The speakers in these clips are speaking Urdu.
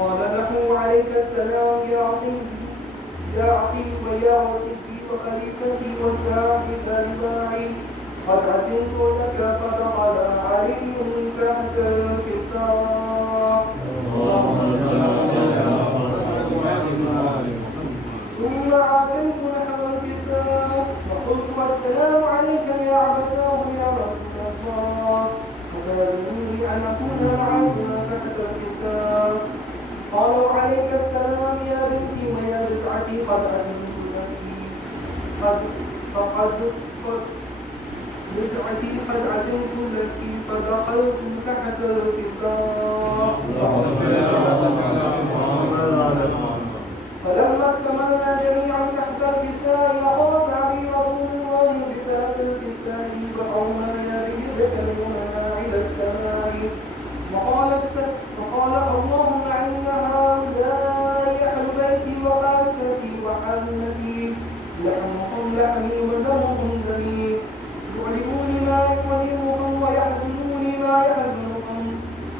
قال له وخليفتي وساحب رباعي قد عزمت لك فدخل علي تحت الكساء ثم عاتيت نحو الكساء وقلت السلام عليك يا عبداه يا رسول الله وكادني أن أكون معكما تحت الكساء قالوا عليك السلام يا بنتي ويا بسعتي قد عزمت لك بسعتي قد عزمت لك فدخلت تحت الكساء فلما اكتملنا جميعا تحت الكساء أقام سعدي رسول الله بباب الكساء وقوما يريدك اليمنى إلى السماء وقال اللهم إن هؤلاء أهل بيتي وقاستي وحمتي لحمهم لحمي ودمهم دمي يعلموني ما يعلمهم ويحزنوني ما يحزنهم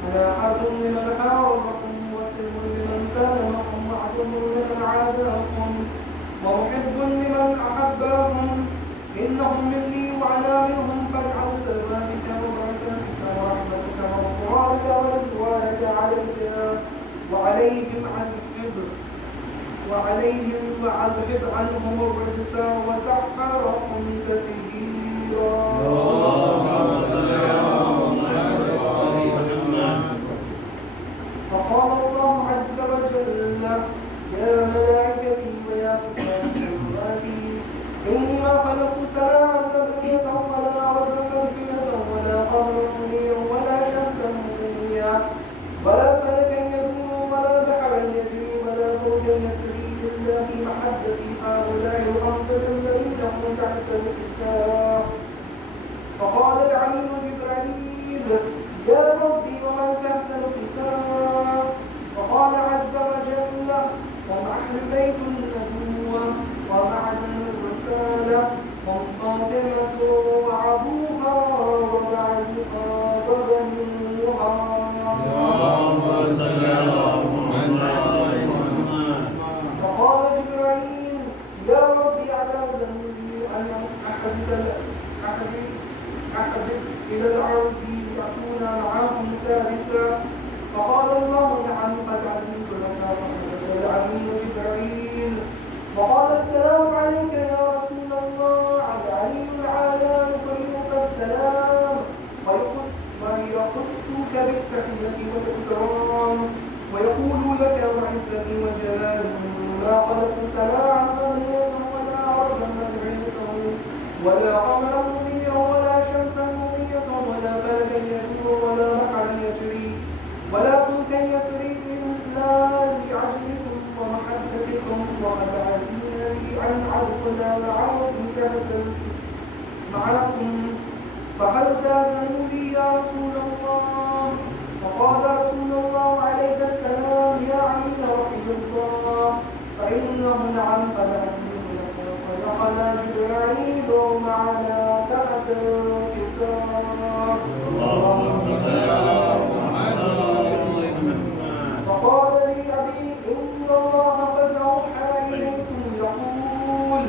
أنا حرب لمن حاربكم وسلم لمن سالمكم وعدو لمن عاداكم ومحب لمن أحبهم إنهم مني وأنا منهم فاجعل سلامتك وبركاتك ورحمتك وغفرانك ورضوانك عليك وعليهم وأذهب عنهم الرجس وطهرهم تطهيرا. فقال الله عز وجل يا ملائكتي ويا سكان سماواتي إني ما خلقت سماعا مبنية ولا أرضا مدبية ولا قمرا منيرا ولا شمسا مضيا ولا فلكا يدور ولا بحرا يجري ولا فوجا يسري إلا في محبتي هؤلاء الخمسة الذين هم تحت الكساء. فقال العميد جبريل يا ربي ومن تحت الكساء؟ فقال عز وجل هم أهل بيت النبوة ومعدن الرسالة هم فاطمة وأبوها وبعدها وبنوها. فقال جبريل يا ربي على ذنبي أن أحبت إلى العرس لأكون معهم سادسا. فقال الله نعم قد عزمت لك. فقال العميد جبريل وقال السلام عليك يا رسول الله على علي العالى يقرئك السلام ويخصك بالتحية والإكرام ويقول لك وعزتي وجلالي ما خلقت سماعا مبنية ولا عرسا مدعية ولا قمرا منيرا ولا شمسا مضية ولا فلكا يدور ولا بحرا يجري ولا فلكا يسري إلا لعجلكم ومحبتكم وقد عزمنا لي أن أدخل معكم تحت الكساء معكم فهل تأذنوا لي يا رسول الله؟ فقال رسول الله عليك السلام يا عمي رحم الله فإنه نعم قد عزمت لك. فدخل جبريل معنا تحت الكساء. فقال لي أبي إن الله قد أوحى إليكم يقول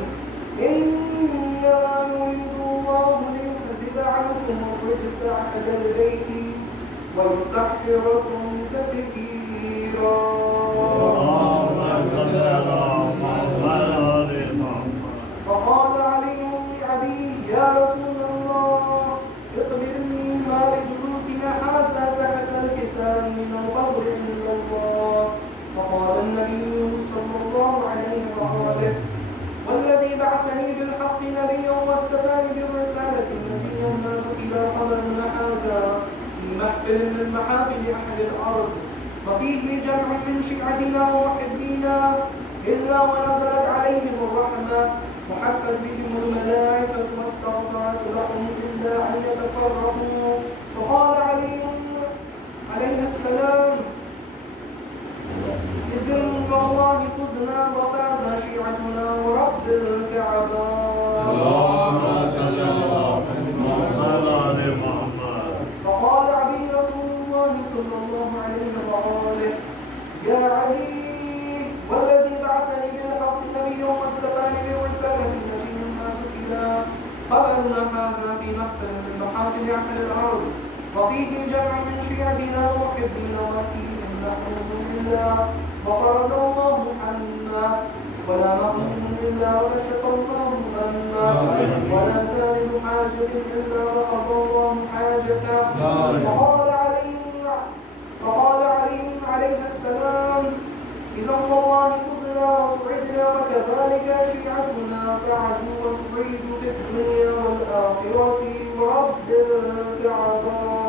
إنما يريد الله ليذهب عنكم الرجس أهل البيت ويطهركم تطهيرا. فقال علي لأبي يا رسول الله اخبرني ما لجلوسنا هذا تحت الكساء من الفضل عند الله. فقال النبي صلى الله عليه وآله والذي بعثني بالحق نبيا واستفاني بالرسالة نجيا الناس إذا حضرنا هذا في محفل من محافل أهل الأرض وفيه جمع من شيعتنا ومحبينا إلا ونزلت عليهم الرحمة وحفت بهم الملائكة واستغفرت لهم إلا أن يتقربوا. فقال عليه السلام إذن والله فزنا وفاز شيعتنا ورب الكعبة. فقال علي رسول الله صلى الله عليه وآله يا علي والذي بعثني بالحق نبيا واصطفاني برسالة أن هذا في محفل من محافل أهل الأرض وفيه جمع من شيعتنا ومحبين وفيه نحن لله وفرض الله عنا ولا نحن لله ونشط الله منا ولا تالد حاجة إلا وقضى الله حاجته وقال عليه السلام إذا الله فزنا وسعدنا وكذلك شيعتنا فعزوا وسعيدوا في الدنيا والآخرة ورب الكعبة.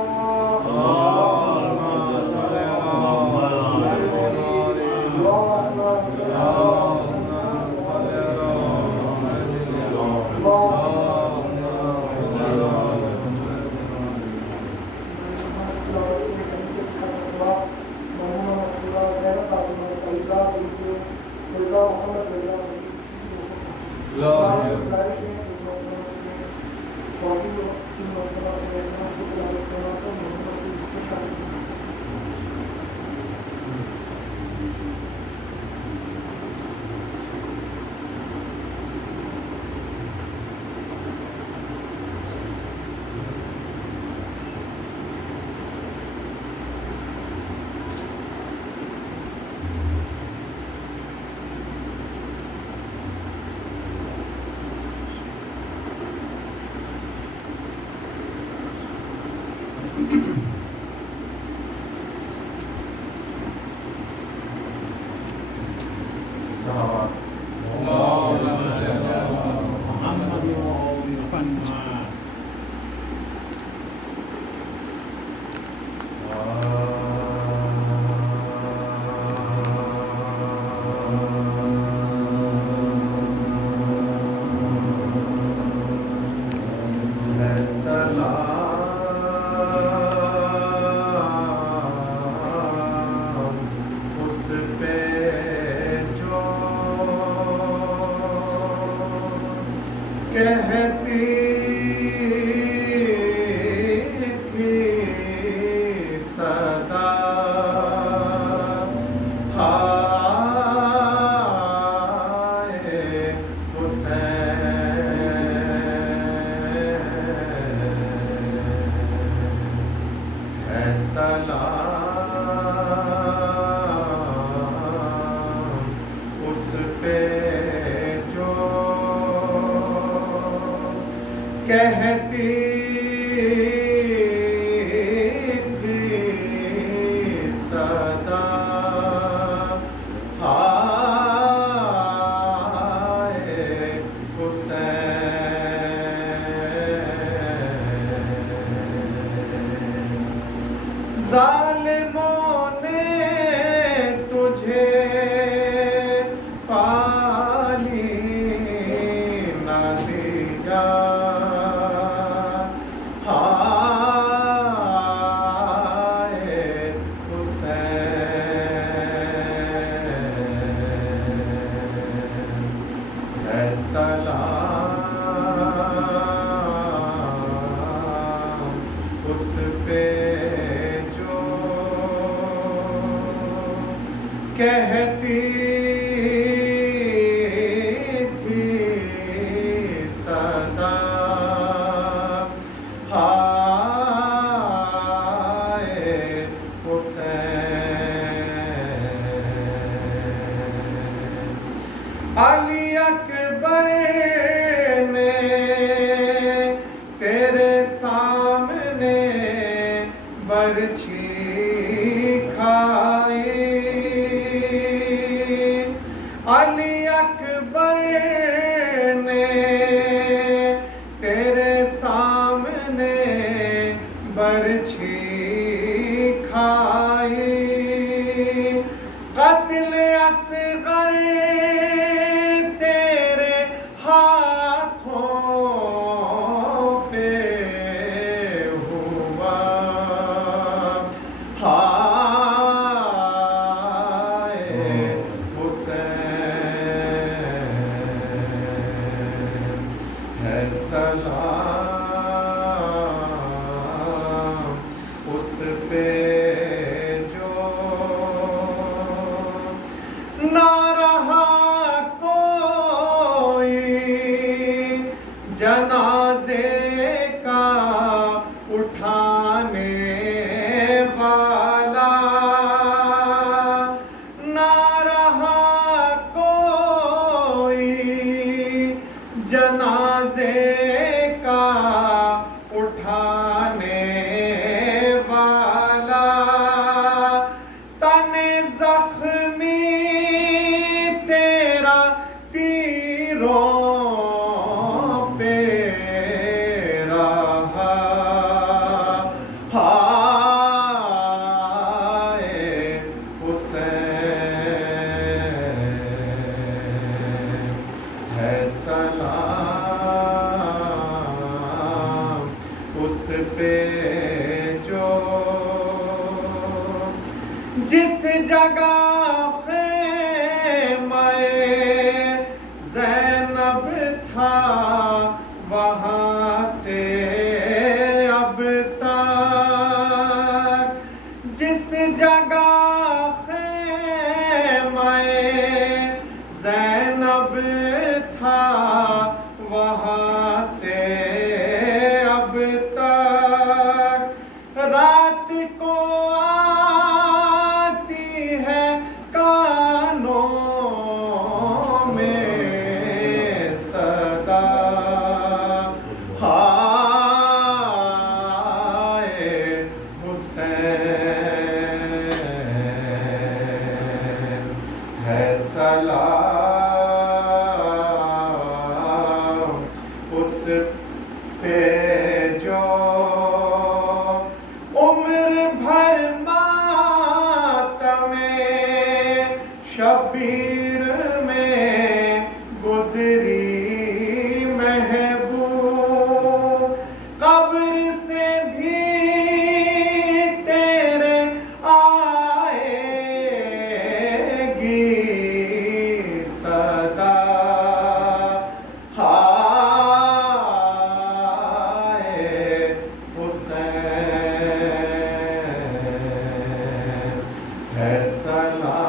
جنازے جنازے کا اٹھانے والا، تن زخمی تیرا تیروں پہ رہا، ہائے حسین ہے سلام اس پہ جو جس جگہ خیمہ زینب تھا وہاں سے اب تک، جس جگہ خیمہ زینب تھا وہاں سے اب تک، رات کو آتی ہے کانوں میں صدا، ہائے حسین ہے سلام اس پہ جو عمر بھر ماتم شبیر میں گزری محبوب، قبر سے بھی تیرے آئے گی صدا، ہائے حسین ہے سلام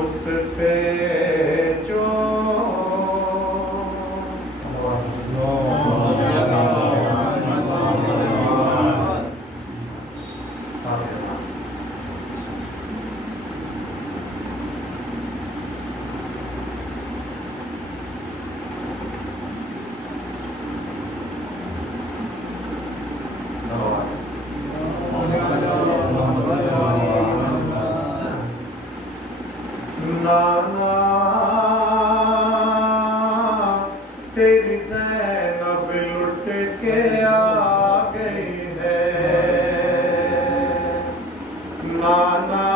اس پہ جو نانا تیری زینب لٹ کے آ گئی ہے، نانا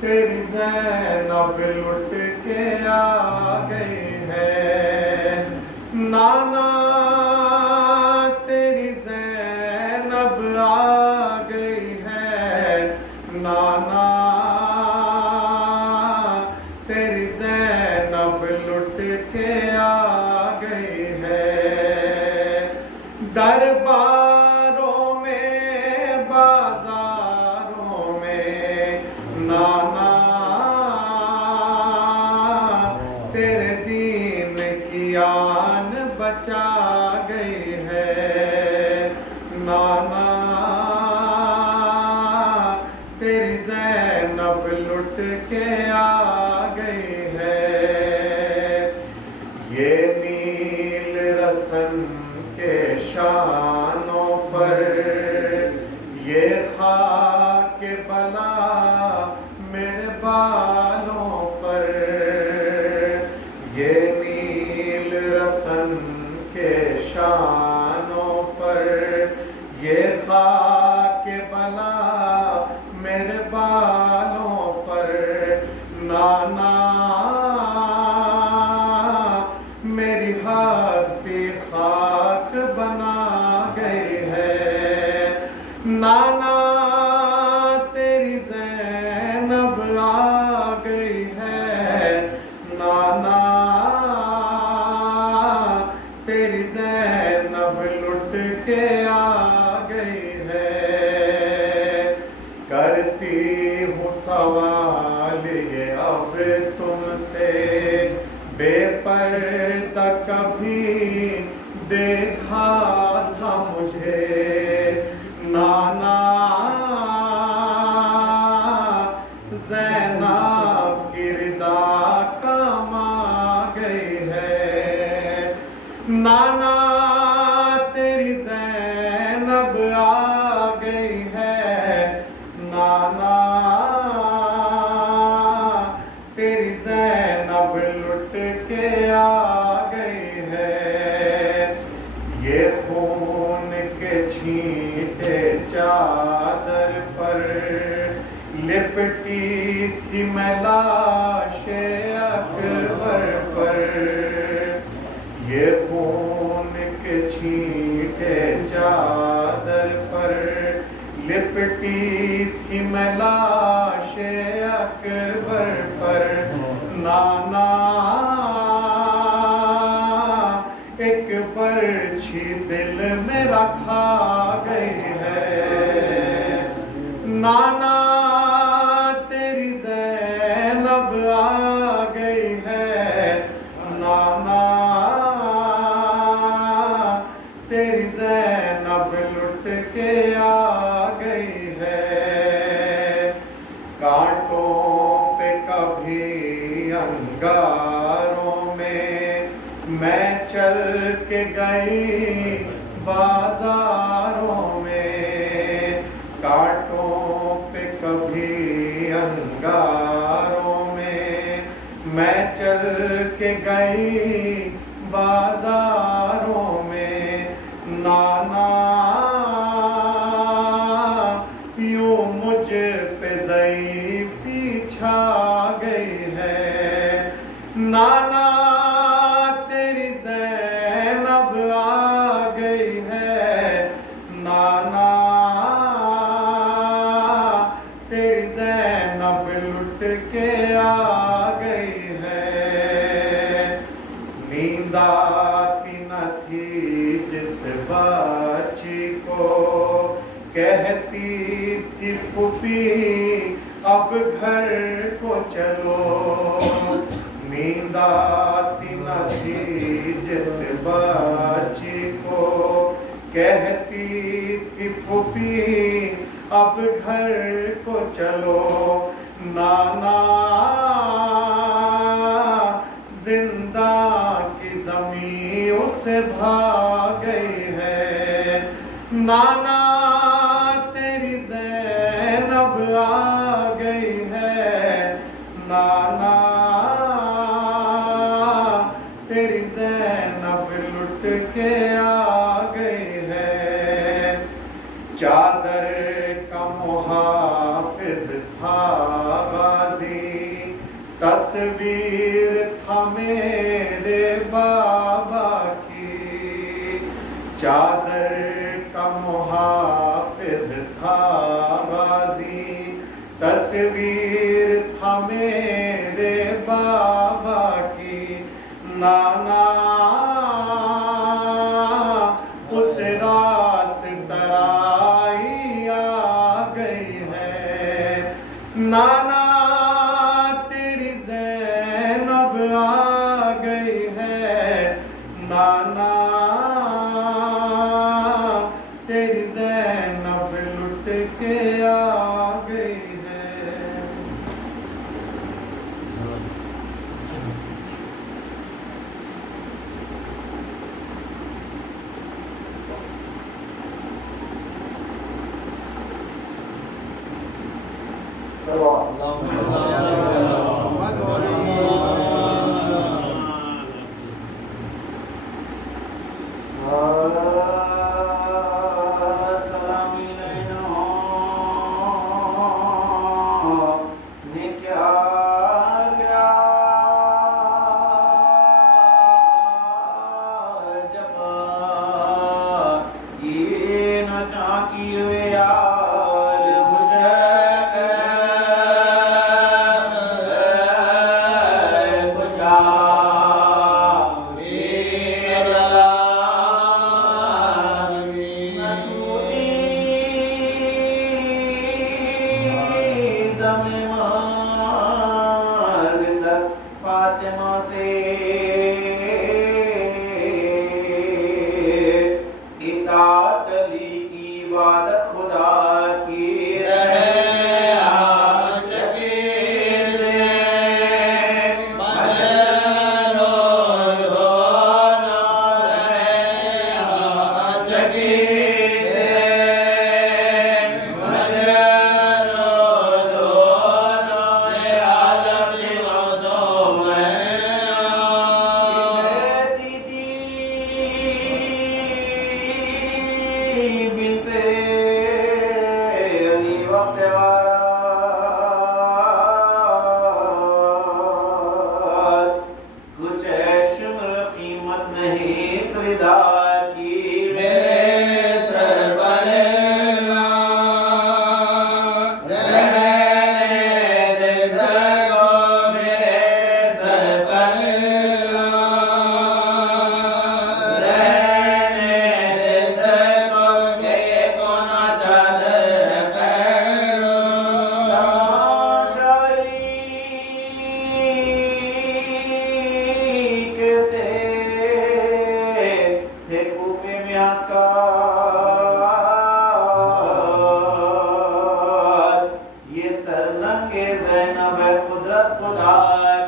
تیری زینب لٹ کے آ گئی ہے، نانا تیری زینب آ گئی ہے، نانا تیری زینب لٹ کے آ گئی ہے، درباروں میں بازاروں میں نانا تیرے دین کی آن بچا گئی ہے، نانا تیری زینب لٹ کے آ گئی ہے، یہ نیل رسن کے شانوں پر یہ خاک بلا میرے بالوں پر، یہ نیل رسن کے شانوں پر یہ خاک بلا میرے بالوں پر، نانا میری ہستی خاک بنا گئی ہے، نانا تیری زینب آ گئی ہے، نانا تیری زینب لٹ کے آ گئی ہے، کرتی ہوں سوال یہ اب تم سے، بے پردہ کبھی دیکھا تھا مجھے، نانا زینب لپٹی تھی میں لاش اکبر پر، یہ خون کے چھینٹے چادر پر، لپٹی تھی میں لاش اکبر پر، نانا ایک برچھی دل میرا کھا گئی ہے، نانا تیری زینب آ گئی ہے، نانا تیری زینب لٹ کے آ گئی ہے، کانٹوں پہ کبھی انگاروں میں چل کے گئی بازاروں میں، کانٹوں پہ کبھی انگاروں میں چل کے گئی بازاروں میں، نانا یوں مجھ پہ ضعیفی چھا گئی ہے، نانا تیری زینب آ گئی ہے، نانا تیری زینب لٹ کے آ گئی ہے، نیند آتی نہ تھی جس باچی کو، کہتی تھی پھوپھی اب گھر کو چلو، نیند آتی نہ تھی جس باچی کو، کہتی تھی پھوپھی اب گھر کو چلو، نانا زندہ کی زمین اسے بھا گئی ہے، نانا تیری زینب آ گئی ہے، نانا تیری زینب لٹ کے آ گئی ہے، چادر کا محافظ تھا غازی، تصویر تھا میرے بابا کی، چادر کا محافظ تھا غازی، تصویر تھا میرے بابا کی، نانا اس راس ترائی آ گئی ہے، نانا تیری زینب آ گئی ہے، نانا تیری زینب لٹ کے آ گئی ہے۔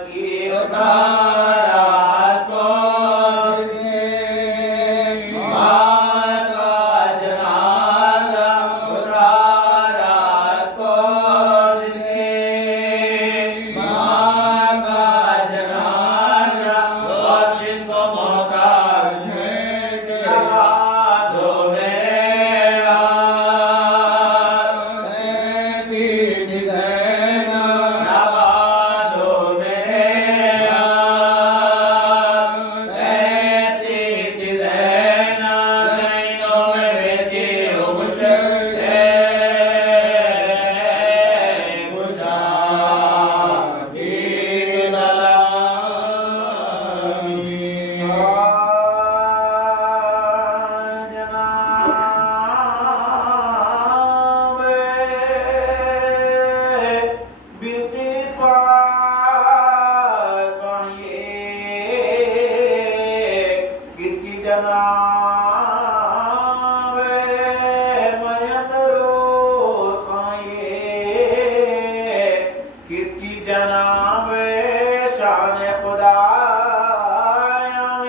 کی اتارا کون سے ماں کا جنازہ اتارا کون سے ماں کا جنازہ اور جن کو محتاج ہے لگا دو میرے کس کی جناب شان خدا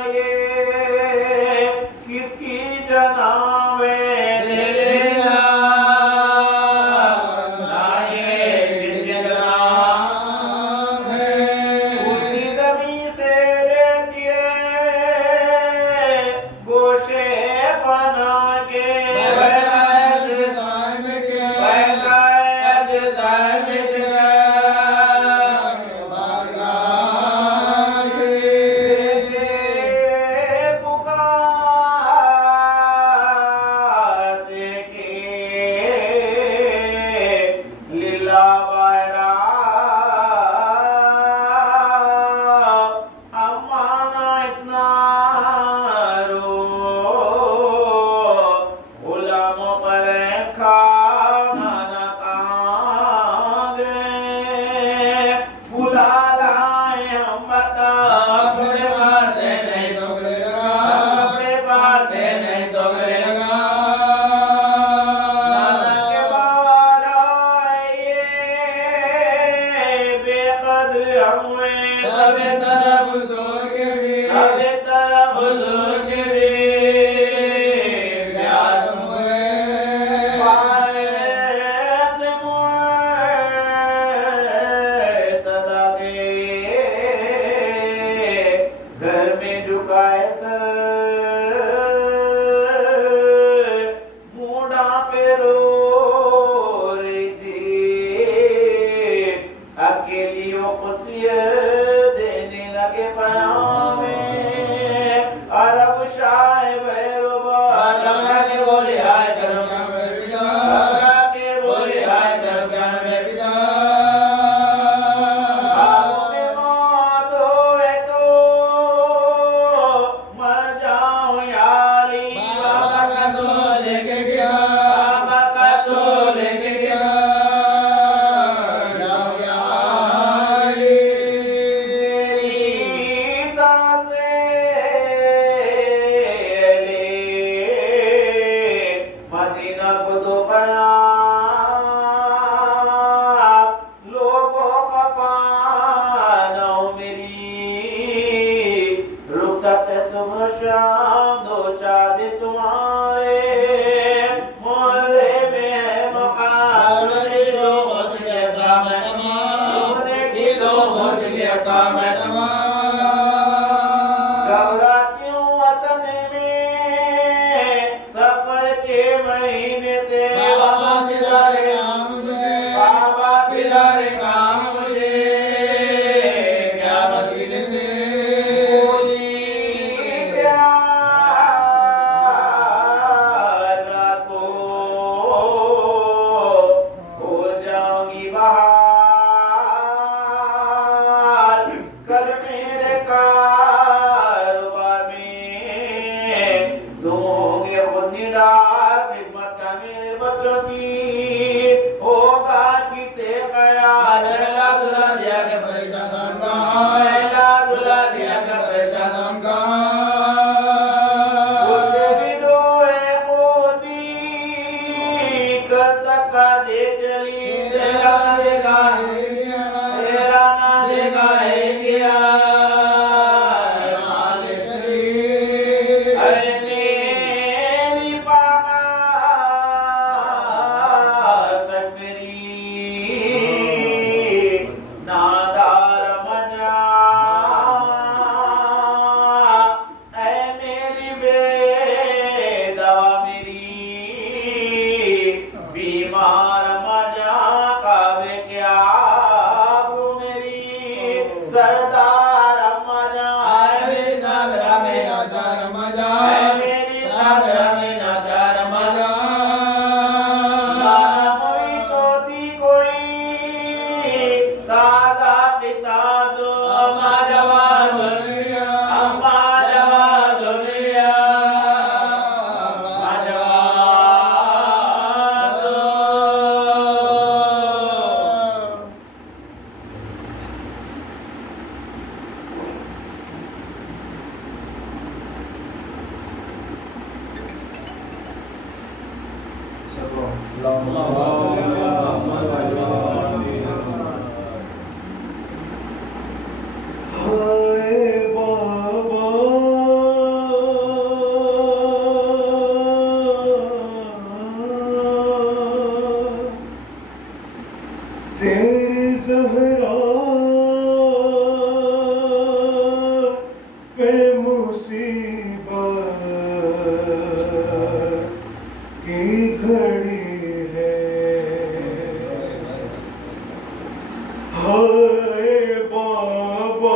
یہ کس کی جناب اسی زمین سے لیتی ہے گوشے بنا کے گھر میں جھکائے سر موڈا پہ رو رہی تھی اکیلی و خصیت دینے لگے پیام عرب شاہ بیروبا اللہ کے بولے آئے کرم اللہ کے بولے آئے کرم شام دو چار دن تمہارے محلے میں مقام دو ہو گیا کام تمام کی دو ہو گیا کام تمام سب راتیوں وطن میں سفر کے مہینے تھے بابا فدارے کام مجھے بابا فدارے کام مجھے کیا مدینے سے کل میں سردار اما جان میری نادرہ میں ناچار اما جان میری نادرہ میں ناچار اما جان لانا موی تو تھی کوئی دادا پتا دو اما جوان دنیا اما جوان دنیا اما جوان دو ہائے بابا تیری زہرا پہ مصیبت کی گھڑی ہے ہائے بابا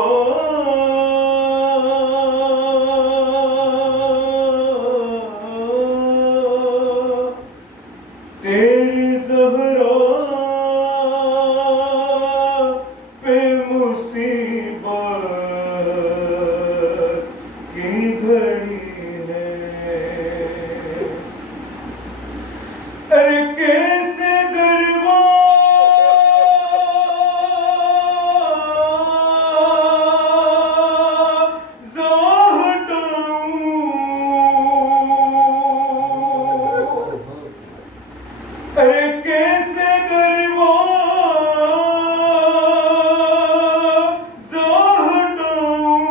تیری زہرا پہ مصیبت کی گھڑی ہے ارے کیسے ارے کیسے دروازہ ہٹاؤں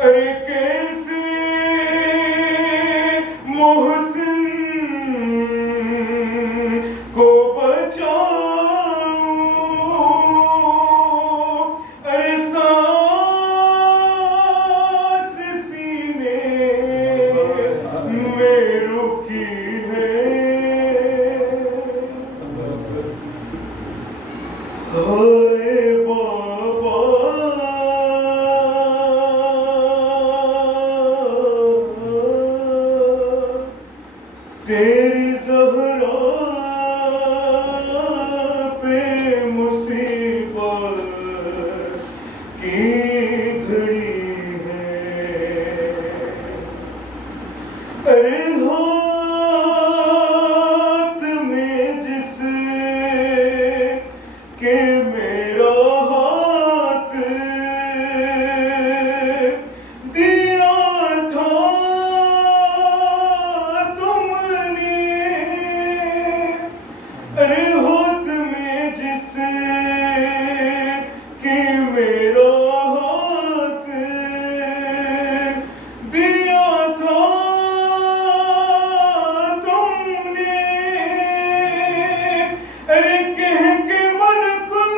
ارے کیسے محسن کو بچاؤں ارے سانس سینے میں رکی ہے ہائے بابا تیری زہرا پہ مصیبت کی گھڑی ہے ارے ہاتھ میں جس کے میرا ہاتھ دیا تھا تم نے ارے ہاتھ میں جس کے میرا ہاتھ دیا تھا تم نے ارے کہہ کے من کن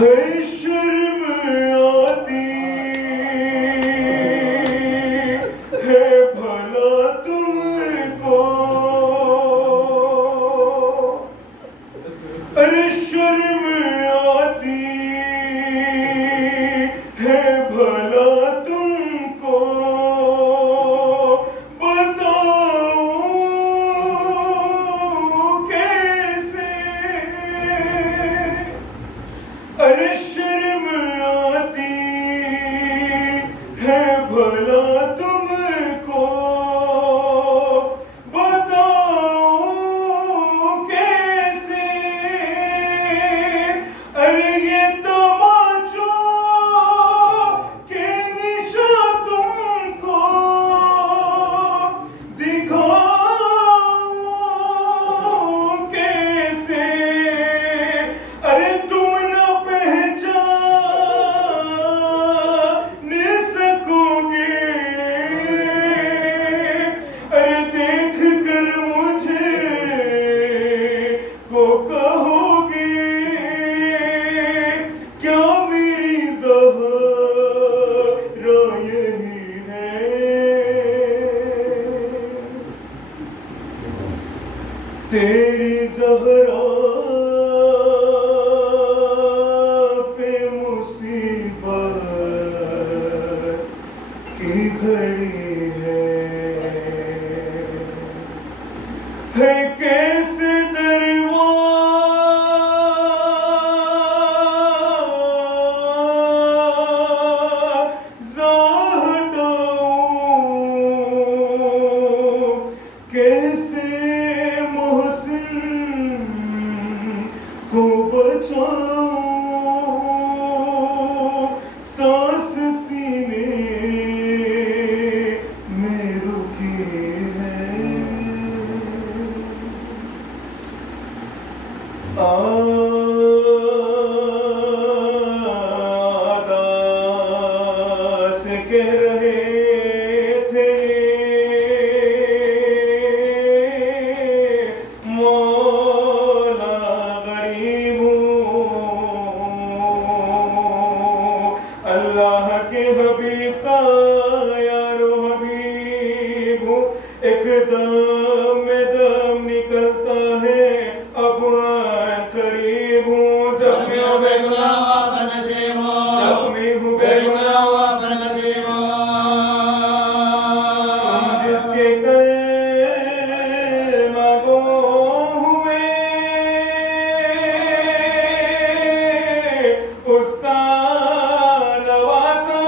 ہے شرم آتی ہے بھلا تم کو، ارے شرم آتی ہے بھلا تم کو، بتاؤ کیسے، ارے شرم آتی ہے بھلا تم کو، بتاؤ کیسے، ارے یہ تماچوں کے نشاں تم کو دکھاؤ کیسے، ارے تم نہ پہچان سکو گے، ارے دیکھ کر مجھے کو کہو گے کیا میری زہرا یہی ہے، تیری زہرا پہ مصیبت کی گھڑی ہے کیسے دروازہ ہٹاؤں، کیسے محسن کو بچاؤں، سانس سینے میں رکی ہے، سے کہہ رہے تھے مولا غریب ہوں، اللہ کے حبیب کا یارو حبیب ہوں، ایک دم میں دم نکلتا ہے اب قریب ہوں، زخمی ہوں بے گناہ نصیب ہوں، زخمی ہوں بے گناہ نصیب ہوں، تم جس کے کلمہ گو ہوئے اس کا نوازا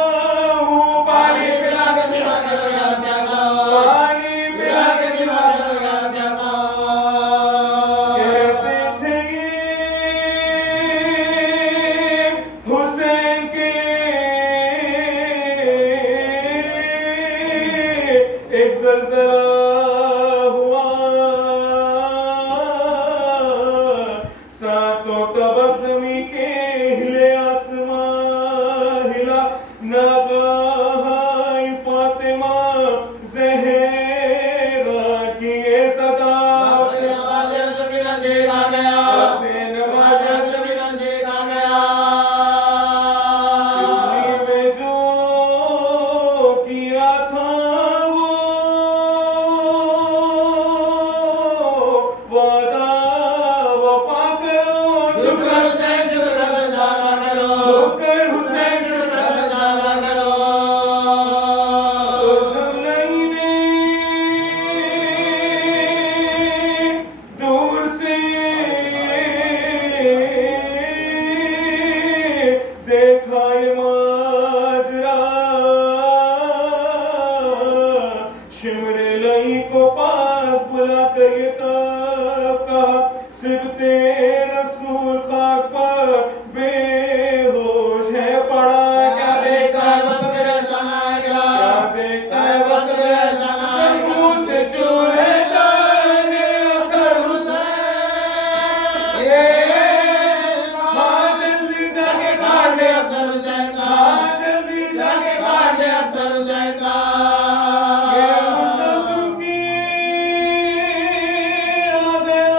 ہوں، پانی پلا کے دکھا کرو یار پیارا، پانی پلا کے دکھا کرو یار پیارا، کہتے تھے حسین کے ایک زلزلہ ہوا، ساتوں طبق زمیں کے ہلے، آسمان ہلا، ناگہاں فاطمہ زہرا کی یہ صدا، اپنے نماز عصر بھی نزدیک آ گیا، اپنے نماز عصر بھی نزدیک آ گیا، کشتی میں جو کیا تھا وہ وعدہ وفا کرو، جھک کر حسین شکر ادا کرو، جھک کر حسین شکر ادا کرو، اس دھملئی نے دور سے دیکھا یہ ماجرا، شمر لئی کو پاس بلا کر یہ تب کہا، صبت رسول خاک پر بے ہوش ہے پڑا، کیا دیکھا ہے وقت میرا سمائے گا، کیا دیکھا ہے وقت میرا سمائے گا، منہ سے چور ہے جانے اکر حسین، ہاں جلدی جا کے کاٹ لے افسر حسین کا، ہاں جلدی جا کے کاٹ لے افسر حسین کا، یہ مختصم کی آ گیا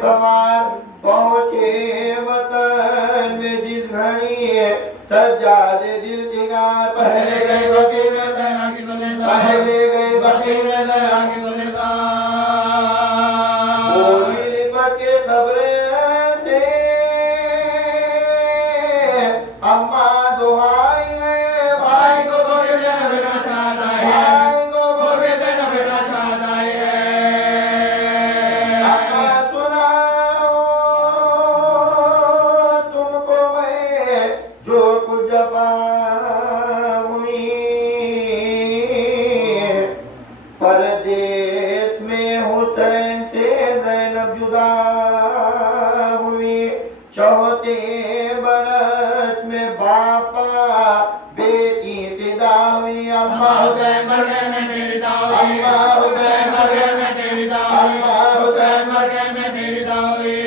سوار پہنچے وطن میں جس گھڑی سجاد دل دگار پہلے گئے بقی میں زہرا کی گلزار پہلے گئے بقی میں زہرا کی گلزار پوری لکھت کے خبریں سے اماں دعائی ہے بھائی کو گوگے زینب نشاد آئی ہے بھائی کو گوگے زینب نشاد آئی ہے اماں سناؤ تم کو میں جو کچھ جفا ہوئی پردیس میں حسین سے زینب جدا ہوئی چوتھے برس میں باپا بیٹی فدا ہوئی اماں حسین مر گئے میں تیری داوی اماں حسین مر گئے میں تیری داوی اماں حسین مر گئے میں تیری داوی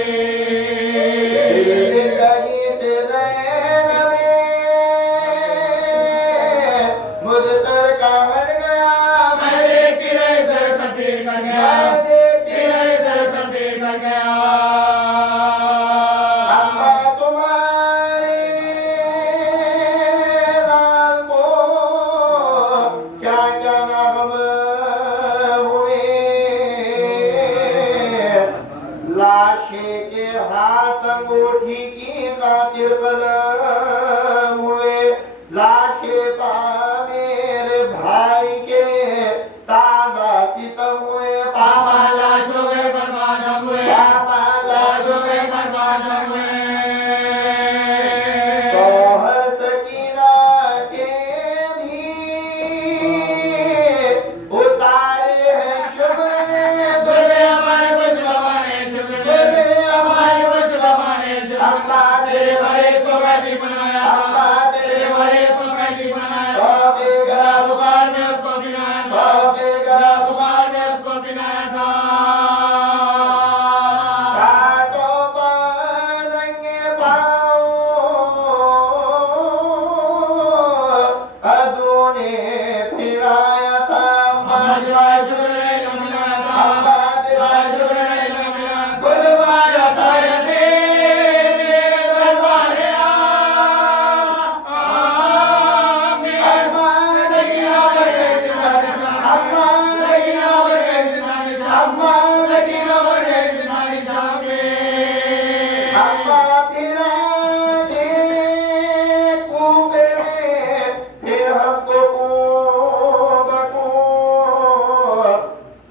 زندگی سے زینب مجھتر کا ہٹ گیا میں دیکھتی رہی سر شبیر کر گیا میں دیکھتی رہی سر شبیر کر گیا اماں تمہاری لال کو کیا کیا نغم ہوئے لاشے کے ہاتھ انگوٹھی کی خاطر قلم ہوئے لاشے پا میرے بھائی کے تازہ ستم ہوئے پاپا لاش ہو گئے برباد ہوئے پاپا لاش ہو گئے برباد ہوئے توہر سکینہ کے بھی اتارے ہیں شبر نے درے ہمارے بچ بمانے شبر درے ہمارے بچ بمانے شبر اللہ تیرے مریض کو قیدی بنایا اللہ تیرے مریض کو قیدی بنایا توبے گلا بخار نے اس کو بنایا تھا توبے گلا بخار نے اس کو بنایا تھا کاٹو پر ننگے پاؤں ادو نے پھرایا تھا اماں شوائے شکرے کو ملایا تھا اماں دیوائے شکرے کو ملایا تھا بلوایا تھا یزید دربار آمین اماں سکینہ بڑھ گئی زندہ نشان اماں سکینہ بڑھ گئی زندہ نشان اماں سکینہ بڑھ گئی زندہ نشان میں اماں پھرا دے کوفے میں پھر ہم کو بکو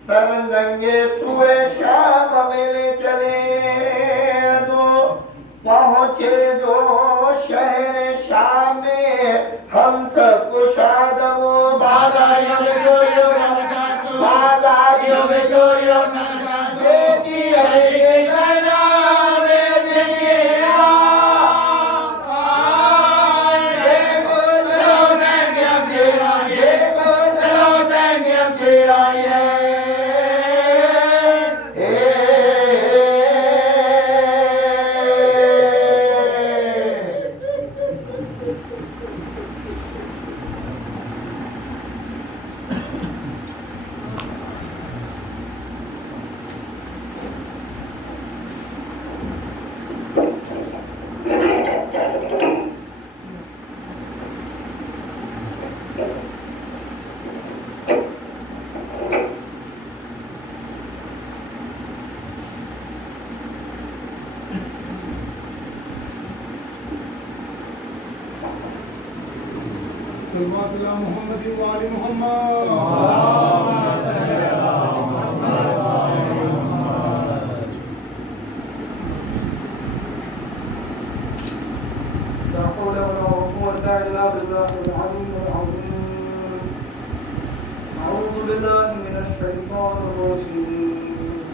سر ننگے سوئے شام میں لے چلے دو پہنچے جو شہر شام میں ہم سب کو شادم و بازاریوں میں چوریوں کا نشان بازاریوں میں چوریوں کا نشان بیٹی علی کی زینب زندگی دیکھو چلو حسین کی ہمشیر آئی ہے دیکھو چلو حسین کی ہمشیر آئی ہے صلوات اللہ محمد و آل محمد اللہم صلی علی محمد و آل محمد لا حول ولا قوة إلا بالله العلي العظيم أعوذ بالله من الشيطان الرجيم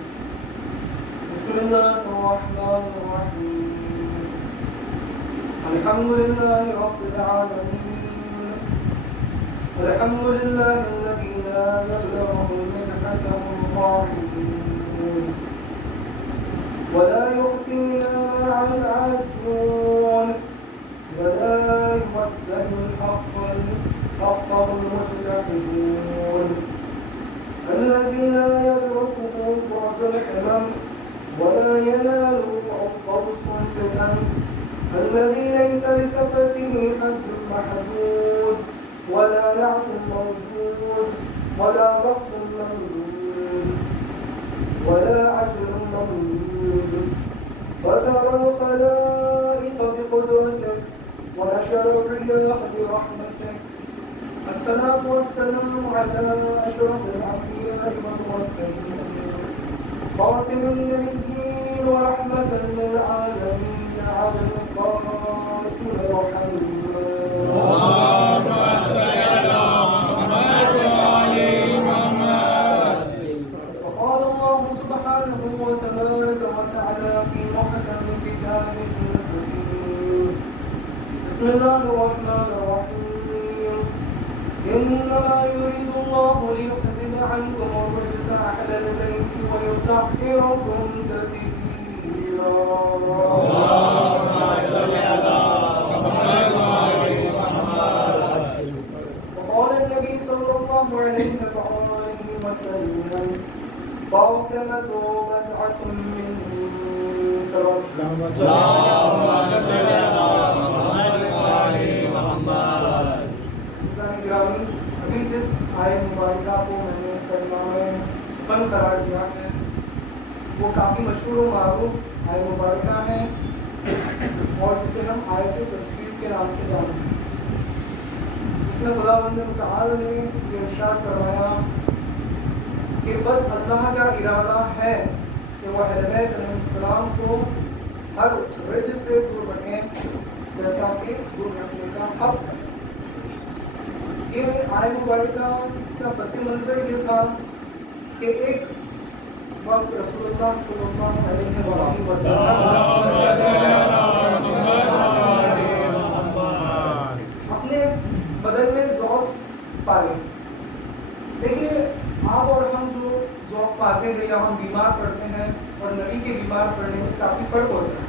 بسم الله الرحمن الرحيم الحمد لله رب العالمين الحمد لله الذي لا يبلغه مدحته القاعدون ولا يحصينا مع العادون ولا يبدل الحق المجتهدون الذي لا يتركه بعث الحمم ولا ينال قوس فتن الذي ليس لسفته حد محدود ولا نعت موجود ولا وقت ممدود ولا عجل ممدود فترى الخلائق بقدرتك ونشر الرياح برحمتك. الصلاة والسلام على أشرف الأنبياء والمرسلين خاتم النبيين ورحمة للعالمين على القاسم محمد. اللهم صل على محمد وآل محمد. وقال الله سبحانه وتبارك وتعالى في محكم كتابه الحكيم بسم الله الرحمن الرحيم إنما يريد الله ليحسن عنكم الرجس أهل البيت ويطهركم تطهيرا. اللهم صل على محمد وآل محمد. وقال النبي صلى الله عليه وسلم فاطمة بزعة من سراب. اللهم صل على محمد وآل محمد. گرامی ابھی جس آئے مبارکہ کو میں نے سرنامہ سپن قرار دیا ہے وہ کافی مشہور و معروف آئے مبارکہ ہیں اور جسے ہم آیت تطہیر کے نام سے جانتے ہیں، جس میں خداوند متعال نے یہ ارشاد فرمایا کہ بس اللہ کا ارادہ ہے کہ وہ اہل بیت علیہ السلام کو ہر رجس سے دور رکھیں جیسا کہ دور رکھنے کا حق ہے۔ یہ آئے مبارکہ کا پس منظر یہ تھا کہ ایک وقت رسول اللہ صلی اللہ علیہ وسلم اپنے بدن میں ضعف پائے۔ دیکھیے آپ اور ہم جو ضعف پاتے ہیں یا ہم بیمار پڑتے ہیں اور نبی کے بیمار پڑنے میں کافی فرق ہوتا ہے،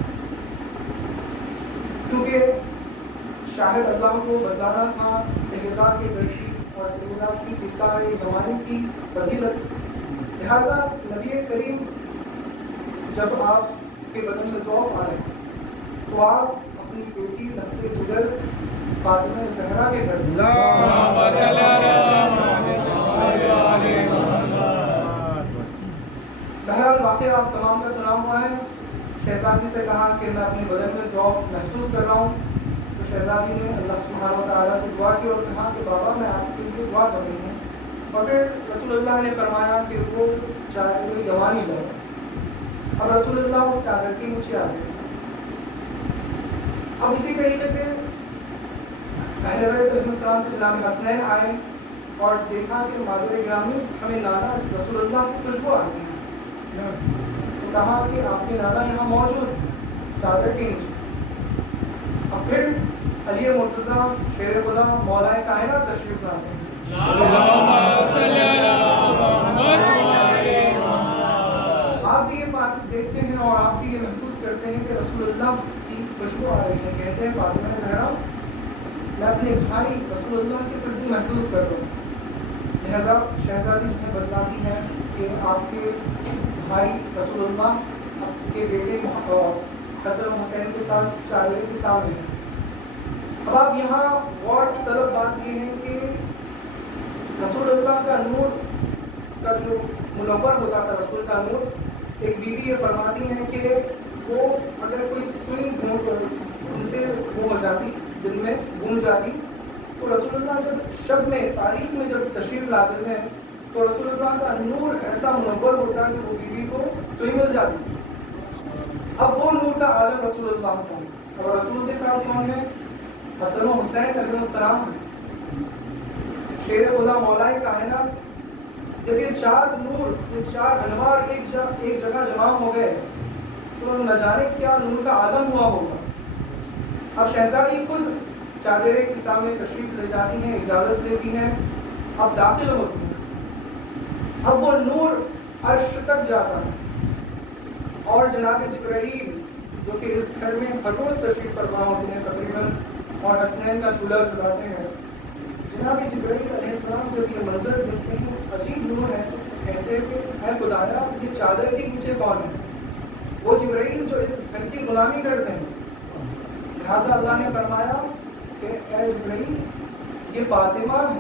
کیونکہ شاہد اللہ کو بتانا تھا سیدہ کے گھر کی اور سیدہ کی قصہ یمانی کی فضیلت، لہٰذا نبی کریم جب آپ کے بدن میں ضعف آئے تو آپ اپنی بیٹی لخت جگر فاطمہ زہرا کے گھر بہرحال واقعہ آپ تمام کا سنا ہوا ہے۔ شہزادی سے کہا کہ میں اپنے بدن میں ضعف محسوس کر رہا ہوں، تو شہزادی نے اللہ سبحانہ و تعالیٰ سے دعا کی اور کہا کہ بابا میں آپ کے لیے دعا کر رہی ہوں، اور پھر رسول اللہ نے فرمایا کہ وہ چادر یمانی لو۔ اب رسول اللہ اس چادر کے نیچے آ گئے۔ اب اسی طریقے سے اہل بیت علیہ السلام سے جناب حسنین آئے اور دیکھا کہ مادر گرامی ہمیں نانا رسول اللہ کی خوشبو آتی ہے، تو کہا کہ آپ کے نانا یہاں موجود چادر کے نیچے۔ اب پھر علی مرتضیٰ شیر خدا مولائے کائنات تشریف لاتے ہیں۔ آپ بھی یہ بات دیکھتے ہیں اور آپ بھی یہ محسوس کرتے ہیں کہ رسول اللہ کی خوشبو آ رہی ہے۔ کہتے ہیں فاطمہ زہرا میں اپنے بھائی رسول اللہ کی خوشبو محسوس کر رہا ہوں۔ لہذا شہزادی جو ہے بتلاتی ہے کہ آپ کے بھائی رسول اللہ آپ کے بیٹے حسن و حسین کے ساتھ چادر کے سامنے ہیں۔ اب آپ یہاں غور طلب بات یہ ہے کہ رسول اللہ کا نور کا جو منور ہوتا تھا، رسول کا نور، ایک بیوی یہ فرماتی ہیں کہ وہ اگر کوئی سوئی گھونٹ ان سے وہ ہو جاتی، دل میں گونج جاتی، تو رسول اللہ جب شب میں تاریخ میں جب تشریف لاتے تھے تو رسول اللہ کا نور ایسا منور ہوتا کہ وہ بیوی کو سوئی مل جاتی تھی۔ اب وہ نور کا عالم رسول اللہ کون، اور رسول کے ساتھ کون ہے؟ حسن و حسین علیہ السلام، شیر خدا مولائے کائنات۔ جب یہ چار نور، یہ چار انوار ایک جگہ جمع ہو گئے تو نہ جانے کیا نور کا عالم ہوا ہوگا۔ اب شہزادی خود چادر کے سامنے تشریف لے جاتی ہیں، اجازت دیتی ہیں، اب داخل ہوتی ہیں۔ اب وہ نور عرش تک جاتا ہے اور جناب جبرائیل جو کہ اس گھر میں ہر روز تشریف فرما ہوتے ہیں تقریباً اور حسنین کا جھولا جھلاتے ہیں، جناب جبرائیل علیہ السلام جب یہ منظر دیکھتے ہیں عجیب نور ہے تو کہتے ہیں کہ اے خدایا یہ چادر کے نیچے کون ہے؟ وہ جبرائیل جو اس گھر کی غلامی کرتے ہیں. لہٰذا اللہ نے فرمایا کہ اے جبرائیل یہ فاطمہ ہے.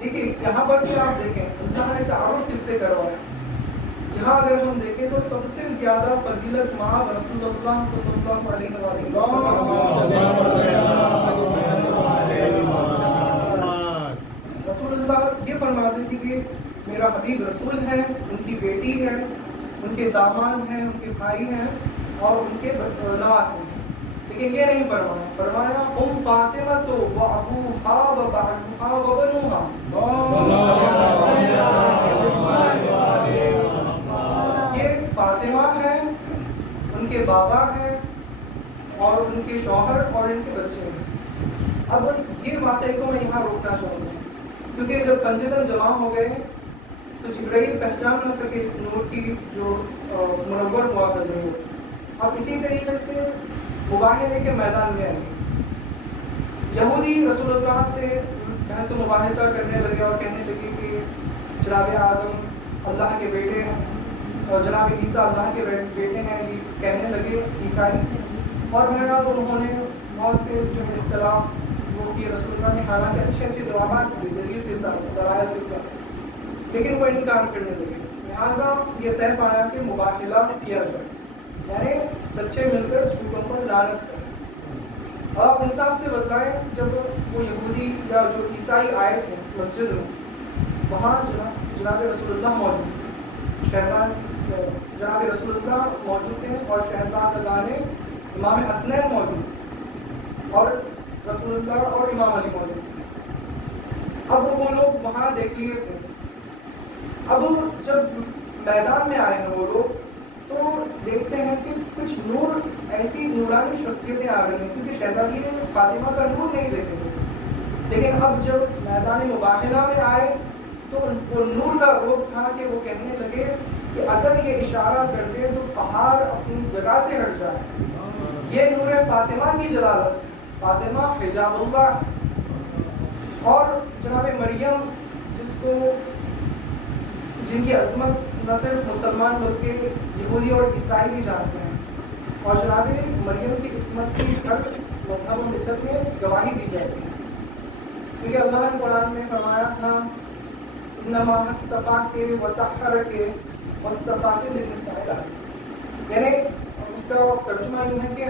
دیکھیے یہاں پر بھی آپ دیکھیں اللہ نے تعارف کس سے کروایا. یہاں اگر ہم دیکھیں تو سب سے زیادہ فضیلت ماں رسول اللہ صلی اللہ علیہ وسلم. رسول اللہ یہ فرماتے تھے کہ میرا حبیب رسول ہے، ان کی بیٹی ہے، ان کے داماد ہیں، ان کے بھائی ہیں اور ان کے نواسے ہیں. لیکن یہ نہیں فرمایا ام فاطمہ تو وابوہا وبعلہا وبنوہا. یہ فاطمہ ہے، ان کے بابا ہیں اور ان کے شوہر اور ان کے بچے ہیں. اب یہ واقعے کو میں یہاں روکنا چاہوں گا کیونکہ جب پنجتن جمع ہو گئے تو جبرائیل پہچان نہ سکے اس نور کی جو منور ہوا کر رہی ہو. اب اسی طریقے سے مباحثے کے میدان میں آئے. یہودی رسول اللہ سے بحث و مباحثہ کرنے لگے اور کہنے لگے کہ جناب آدم اللہ کے بیٹے ہیں اور جناب عیسیٰ اللہ کے بیٹے ہیں. یہ کہنے لگے عیسائی. اور بہرحال انہوں نے بہت سے جو اختلاف وہ کیے. رسول اللہ نے حالانکہ اچھے جوابات دیے دلیل کے ساتھ دلائل کے ساتھ، لیکن وہ انکار کرنے لگے. لہٰذا یہ طے پایا کہ مباحلہ کیا جائے، یعنی سچے مل کر جھوٹوں پر لعنت کریں. اور آپ انصاف سے بتلائیں جب وہ یہودی یا جو عیسائی آئے تھے مسجد میں، وہاں جناب رسول اللہ موجود تھے، جناب رسول اللہ موجود تھے اور شہزادگان امام حسنین موجود تھے اور رسول اللہ اور امام علی موجود تھے. اب وہ لوگ وہاں دیکھ لیے تھے. اب جب میدان میں آئے ہیں وہ لوگ تو دیکھتے ہیں کہ کچھ نور ایسی نورانی شخصیتیں آ گئی ہیں کیونکہ شہزادی نے فاطمہ کا نور نہیں دیکھے تھے. لیکن اب جب میدان مباحلہ میں آئے تو وہ نور کا روپ تھا کہ وہ کہنے لگے کہ اگر یہ اشارہ کر دے تو پہاڑ اپنی جگہ سے ہٹ جائے. یہ نور فاطمہ کی جلالت ہے. فاطمہ حجاب اللہ اور جناب مریم جن کی عظمت نہ صرف مسلمان بلکہ یہودی اور عیسائی بھی جانتے ہیں. اور جناب مریم کی عصمت کی ہر مذہب و ملت میں گواہی دی جاتی ہے کیونکہ اللہ نے قرآن میں فرمایا تھا انما اصطفاک وطہرک واصطفاک للنساء العالمین. یعنی اس کا ترجمہ یوں ہے کہ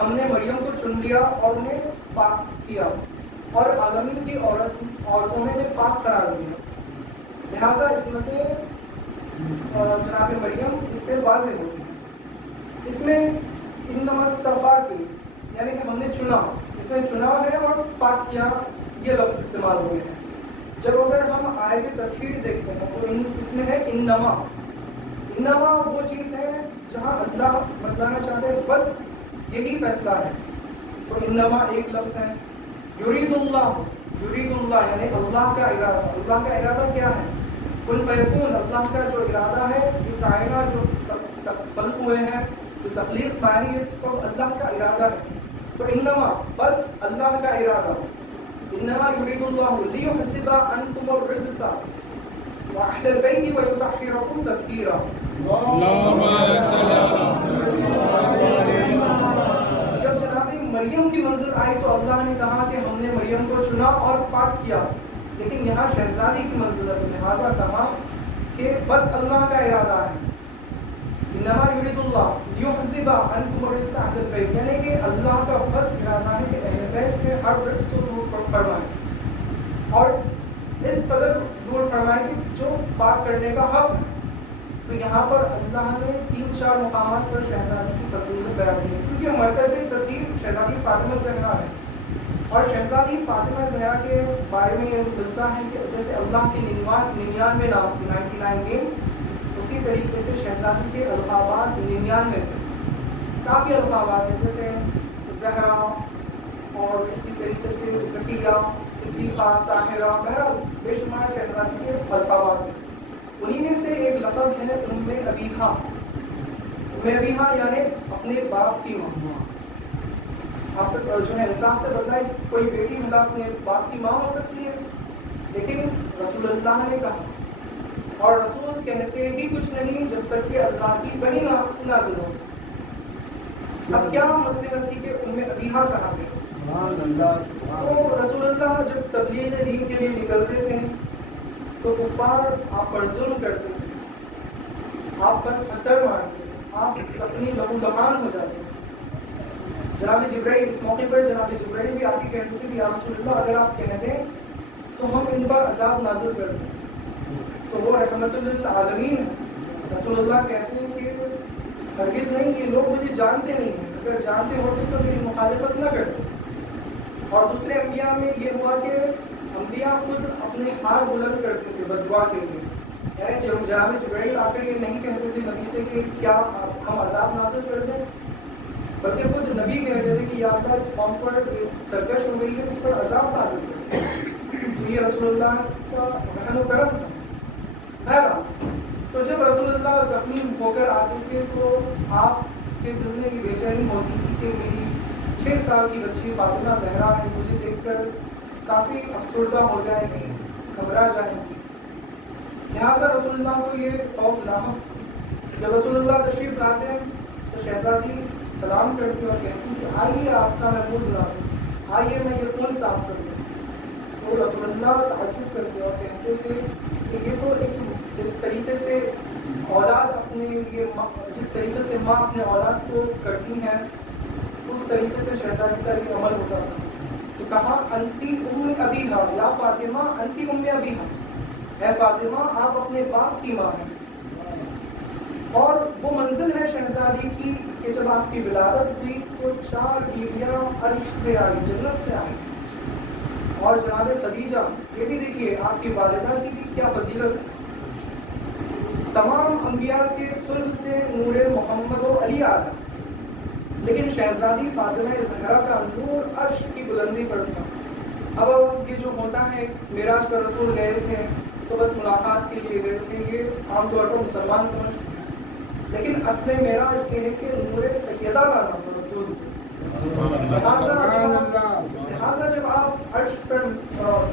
ہم نے مریم کو چن لیا اور انہیں پاک کیا اور عالمین کی عورتوں میں انہیں پاک قرار دیا. لہٰذا عصمت جناب مریم اس سے واضح ہوتی ہے. اس میں انما اصطفاک یعنی کہ ہم نے چنا، اس میں چنا ہے اور پاک کیا یہ لفظ استعمال ہوئے ہیں. جب اگر ہم آیت تطہیر دیکھتے ہیں تو اس میں ہے انما وہ چیز ہے جہاں اللہ بتلانا چاہتے ہیں بس یہی فیصلہ ہے. تو انما ایک لفظ ہے. یرید اللہ یعنی اللہ کا ارادہ کیا ہے؟ کن فیکون. اللہ کا جو ارادہ ہے یہ کائنات جو خلق ہوئے ہیں جو تخلیق پائے ہیں یہ سب اللہ کا ارادہ ہے. تو انما بس اللہ کا ارادہ. انما یرید اللہ لیحسب عنکم الرجس واہل البیت ویطہرکم تطہیرا. جب جناب مریم کی منزل آئی تو اللہ نے کہا کہ ہم نے مریم کو چنا اور پاک کیا. لیکن یہاں شہزادی کی منزلت ہے لہٰذا کہا کہ بس اللہ کا ارادہ ہے. انما یرید اللہ لیحسب عنکم الرجس اہل البیت یعنی کہ اللہ کا بس ارادہ ہے کہ اہل بیت سے ہر رجس کو دور فرمائے اور اس قدر دور فرمائے کہ جو پاک کرنے کا حق ہے. تو یہاں پر اللہ نے 3-4 مقامات پر شہزادی کی فضیلت بیان کی کیونکہ مرکز تطہیر شہزادی فاطمہ زہرا ہے. اور شہزادی فاطمہ زہرا کے بارے میں یہ ملتا ہے کہ جیسے اللہ کے 99 نام تھے 99 نیمز، اسی طریقے سے شہزادی کے القابات 99 تھے. کافی القابات ہیں جیسے زہرا اور اسی طریقے سے زکیہ، صدیقہ، طاہرہ، بہرحال بے شمار شہزادی کے القابات ہیں. انہی میں سے ایک لقب ہے ام ابیہا. ام ابیہا یعنی اپنے باپ کی ماں. آپ تک جو ہے انصاف سے بتائیں کوئی بیٹی ملا اپنے باپ کی ماں ہو سکتی ہے؟ لیکن رسول اللہ نے کہا اور رسول کہتے ہی کچھ نہیں جب تک کہ اللہ کی وحی نازل ہو۔ اب کیا مصلحت تھی کہ ام ابیہا کہا گیا؟ تو رسول اللہ جب تبلیغ دین کے لیے نکلتے تھے تو کفار آپ پر ظلم کرتے تھے، آپ پر پتھر مارتے تھے، آپ زخمی لہو لہان ہو جاتے تھے۔ جناب جبرائیل اس موقع پر جناب جبرائیل بھی آپ کی کہتے تھے کہ یا رسول اللہ اگر آپ کہہ دیں تو ہم ان پر عذاب نازل کر دیں، تو وہ رحمت للعالمین ہے۔ رسول اللہ کہتے ہیں کہ ہرگز نہیں، یہ لوگ مجھے جانتے نہیں ہیں، اگر جانتے ہوتے تو میری مخالفت نہ کرتے۔ اور دوسرے انبیاء میں یہ ہوا کہ انبیاء خود اپنے ہاتھ بلند کرتے تھے بددعا کے لیے، یعنی جناب جبرائیل آ کر یہ نہیں کہتے تھے نبی سے کہ کیا ہم عذاب نازل کر دیں، بلکہ خود نبی کہتے تھے کہ یا اللہ اس قوم پر سرکش ہو گئی ہے، اس پر عذاب نازل کر دیں۔ تو یہ رسول اللہ کا رحم و کرم تھا۔ بہرحال تو جب رسول اللہ زخمی ہو کر آتے تھے تو آپ کے دل میں یہ بے چینی ہوتی تھی کہ میری 6 سال کی بچی فاطمہ زہرا ہے، مجھے دیکھ کر کافی افسردہ ہو جائے گی، گھبرا جائے گی، لہٰذا رسول اللہ کو یہ خوف لاحق۔ جب رسول اللہ تشریف لاتے ہیں تو شہزادی سلام کرتی اور کہتی کہ آئیے آپ کا میں منہ دھلا دوں، آئیے میں یہ خون صاف کر دوں۔ تو رسول اللہ تعجب کرتے اور کہتے تھے کہ یہ تو ایک جس طریقے سے اولاد اپنے لیے جس طریقے سے ماں اپنے اولاد کو کرتی ہیں اس طریقے سے شہزادی کا یہ عمل ہوتا تھا۔ تو کہا انتی ام ابیہا، یا فاطمہ انتی ام ابیہا، اے فاطمہ آپ اپنے باپ کی ماں ہیں۔ اور وہ منزل ہے شہزادی کی کہ جب آپ کی ولادت ہوئی تو 4 بیویاں عرش سے آئی، جنت سے آئی، اور جناب خدیجہ یہ بھی دیکھیے آپ کی والدہ کی بھی کیا فضیلت ہے۔ تمام انبیاء کے صلب سے نور محمد و علی آیا، لیکن شہزادی فاطمہ زہرا کا نور عرش کی بلندی پر تھا۔ اب یہ جو ہوتا ہے معراج پر رسول گئے تھے تو بس ملاقات کے لیے گئے تھے، یہ عام طور پر مسلمان سمجھتے ہیں، لیکن اصل معراج یہ ہے کہ نور سیدہ لانا تھا رسول کو۔ لہٰذا جب آپ عرش پر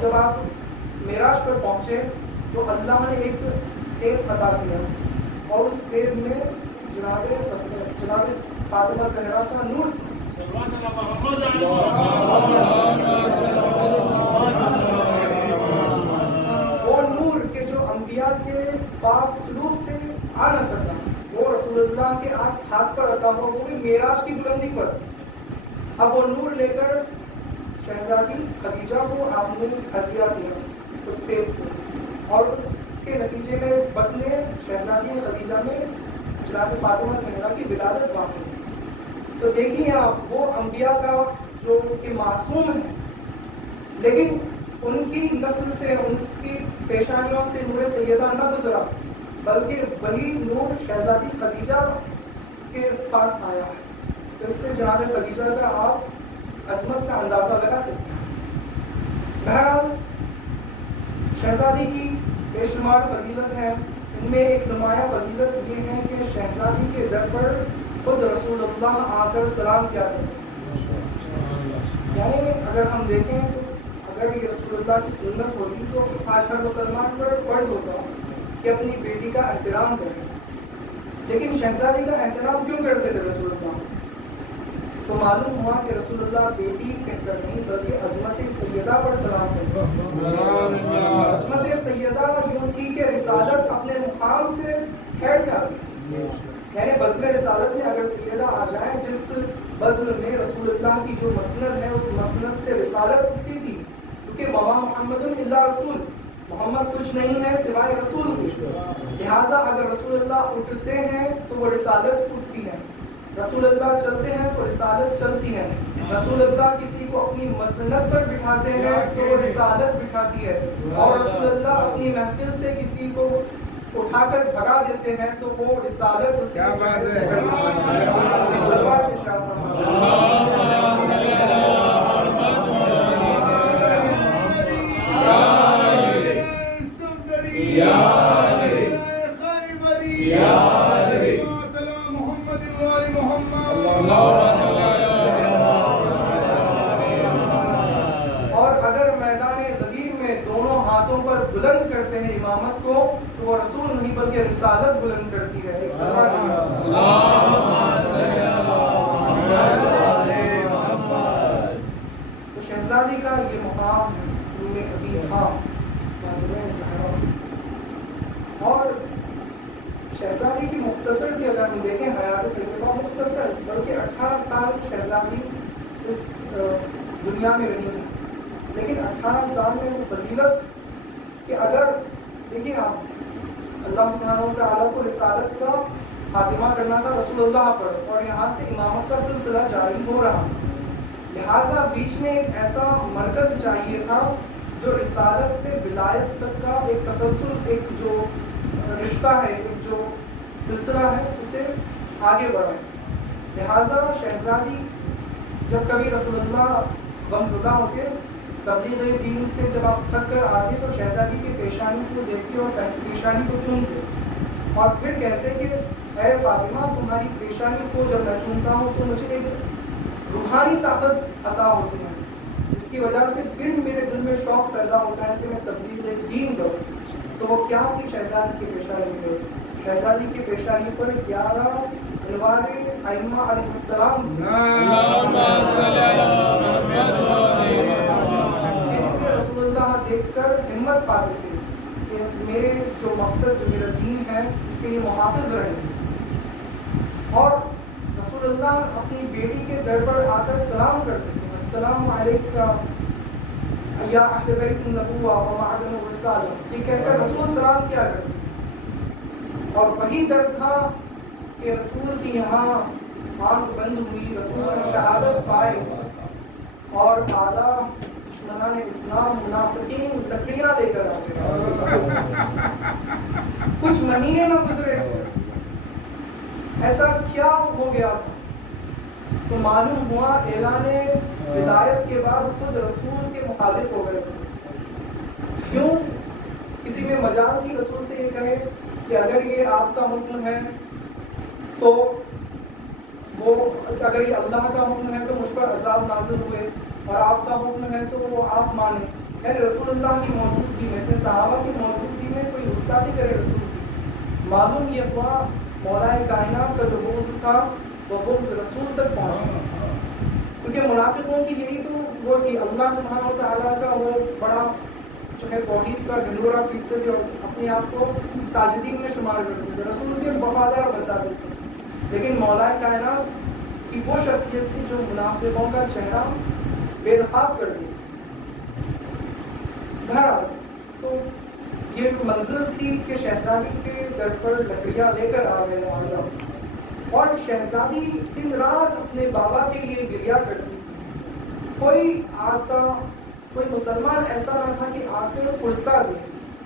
جب آپ معراج پر پہنچے تو اللہ نے ایک سیب عطا کیا اور اس سیب میں جناب فاطمہ زہرا کا نور تھا۔ وہ نور کہ جو انبیاء کے پاک سلوک سے آ نہ سکتا، وہ رسول اللہ کے ہاتھ پر عطا ہوا، وہ بھی معراج کی بلندی پر۔ اب وہ نور لے کر شہزادی خدیجہ کو آپ نے ہدیہ دیا اس سیب کو، اور اس کے نتیجے میں بطن شہزادی خدیجہ میں جناب فاطمہ زہرا کی ولادت واقع ہوئی۔ تو دیکھیے آپ وہ انبیاء کا جو کہ معصوم ہیں، لیکن ان کی نسل سے ان کی پیشانیوں سے نور سیدہ نہ گزرا، بلکہ وہی نور شہزادی خدیجہ کے پاس آیا ہے۔ تو اس سے جناب خدیجہ کا آپ عظمت کا اندازہ لگا سکتے ہیں۔ بہرحال شہزادی کی بے شمار فضیلت ہے، ان میں ایک نمایاں فضیلت یہ ہے کہ شہزادی کے در پر خود رسول اللہ آ کر سلام کیا کرتے ہیں۔ یعنی اگر ہم دیکھیں تو اگر یہ رسول اللہ کی سنت ہوتی تو آج ہر مسلمان پر فرض ہوتا کہ اپنی بیٹی کا احترام کرے، لیکن شہزادی کا احترام کیوں کرتے تھے رسول اللہ؟ تو معلوم ہوا کہ رسول اللہ بیٹی کہہ کر نہیں بلکہ عظمت سیدہ پر سلام کرتے ہیں۔ عظمت سیدہ یوں تھی کہ رسالت اپنے مقام سے ہٹ جاتی تھی، یعنی بزم رسالت میں اگر سیدہ آ جائیں، جس بزم میں رسول اللہ کی جو مسند ہے اس مسند سے رسالت اٹھتی تھی، کیونکہ وما محمد الا رسول، محمد کچھ نہیں ہے سوائے رسول کی، لہٰذا اگر رسول اللہ اٹھتے ہیں تو وہ رسالت اٹھتی ہے، رسول اللہ چلتے ہیں تو رسالت چلتی ہے، رسول اللہ کسی کو اپنی مسند پر بٹھاتے ہیں تو وہ رسالت بٹھاتی ہے، اور رسول اللہ اپنی محفل سے کسی کو اٹھا کر بھگا دیتے ہیں تو وہ رسالت اس کیا بات ہے۔ اور اگر میدان غدیر میں دونوں ہاتھوں پر بلند کرتے ہیں امامت کو تو وہ رسول نہیں بلکہ رسالت بلند کرتی ہے. ایک تو شہزادی کا یہ مقام ہے ابھی اور شہزادی کی مختصر سی اگر ہم دیکھیں حیات طیبہ مختصر بلکہ 18 سال شہزادی اس دنیا میں رہی ہے، لیکن 18 سال میں وہ فضیلت کہ اگر دیکھیں آپ اللہ سبحانہ و تعالیٰ کو رسالت کا خاتمہ کرنا تھا رسول اللہ پر اور یہاں سے امامت کا سلسلہ جاری ہو رہا، لہٰذا بیچ میں ایک ایسا مرکز چاہیے تھا جو رسالت سے ولایت تک کا ایک تسلسل، ایک جو رشتہ ہے، ایک جو سلسلہ ہے اسے آگے بڑھائے. لہٰذا شہزادی جب کبھی رسول اللہ غمزدہ ہوتے تبلیغ دین سے جب آپ تھک کر آتے تو شہزادی کی پیشانی کو دیکھتے اور پیشانی کو چومتے اور پھر کہتے کہ اے فاطمہ تمہاری پیشانی کو جب میں چومتا ہوں تو مجھے ایک روحانی طاقت عطا ہوتی ہے جس کی وجہ سے پھر میرے دل میں شوق پیدا ہوتا ہے کہ میں تبلیغ دین کروں. تو وہ کیا تھی شہزادی کی پیشانی میں؟ شہزادی کی پیشانی پر 11 انوار ائمہ علیہ السلام جسے رسول اللہ دیکھ کر ہمت پاتے تھے کہ میرے جو مقصد جو میرا دین ہے اس کے لیے محافظ رہیں گے. اور رسول اللہ اپنی بیٹی کے در پر آ کر سلام کرتے تھے، السلام علیکم یا اہل بیت النبوہ و معدن الرسالہ، یہ کہہ کر رسول سلام کیا کرتے تھے. اور وہی در تھا کہ رسول کی یہاں آنکھ بند ہوئی، رسول نے شہادت پائے اور آدھا دشمنان اسلام منافقین لکڑیاں لے کر آتے. کچھ مہینے نہ گزرے تھے ایسا کیا ہو گیا تھا تو معلوم ہوا اعلان ولایت کے بعد خود رسول کے مخالف ہو گئے. کیوں؟ کسی میں مجال تھی رسول سے یہ کہے کہ اگر یہ آپ کا حکم ہے تو وہ، اگر یہ اللہ کا حکم ہے تو مجھ پر عذاب نازل ہوئے اور آپ کا حکم ہے تو وہ آپ مانیں. یعنی رسول اللہ کی موجودگی میں، اپنے صحابہ کی موجودگی میں کوئی گستاخی کرے رسول کی. معلوم یہ ہوا مولا کائنات کا جو بغض تھا وہ بغض رسول تک پہنچا، کیونکہ منافقوں کی یہی تو وہ تھی، اللہ سبحانہ و تعالیٰ کا وہ بڑا جو ہے توحید کا ڈھنڈورا پیٹتے تھے اور اپنے آپ کو ساجدین میں شمار کرتے تھے، رسول کے وفادار بتاتے تھے. لیکن مولا کائنات کی وہ شخصیت تھی جو منافقوں کا چہرہ بے نقاب کر دی. بہرحال تو یہ منزل تھی کہ شہزادی کے در پر لکڑیاں لے کر آ گئے اور شہزادی دن رات اپنے بابا کے لیے گریا کرتی تھی. کوئی آتا، کوئی مسلمان ایسا نہ تھا کہ آ کر پرسا دے،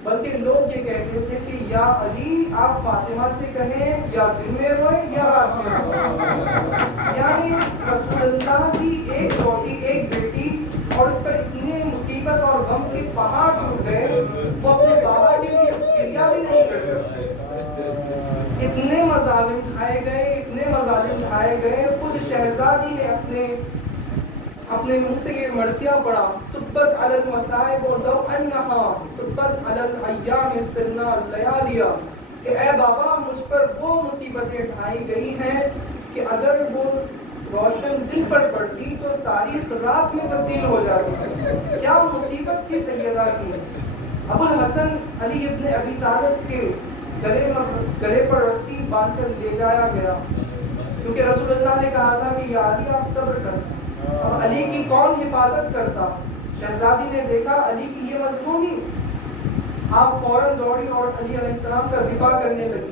بلکہ لوگ یہ کہتے تھے کہ یا علی آپ فاطمہ سے کہیں یا دن میں روئے یا رات میں روئے. یعنی رسول اللہ کی ایک روتی ایک بیٹی اور اس پر اتنے مصیبت اور غم کے پہاڑ ٹوٹ گئے وہ اپنے بابا کے لیے گریا بھی نہیں کر سکتے. اتنے مظالم ڈھائے گئے، اتنے مظالم ڈھائے گئے. خود شہزادی نے اپنے منہ سے یہ مرثیہ پڑھا، سبت علی المصائب لو انہا سبت علی الایام سرنا لیالیا، کہ اے بابا مجھ پر وہ مصیبتیں ڈھائی گئی ہیں کہ اگر وہ روشن دن پر پڑتی تو تاریخ رات میں تبدیل ہو جاتی. کیا مصیبت تھی سیدہ کی. ابو الحسن علی ابن ابی طالب کے گلے پر رسی باندھ کر لے جایا گیا کیونکہ رسول اللہ نے کہا تھا کہ یا علی آپ صبر کر. اب علی کی کون حفاظت کرتا؟ شہزادی نے دیکھا علی کی یہ مظلومی، آپ فوراً دوڑی اور علی علیہ السلام کا دفاع کرنے لگی.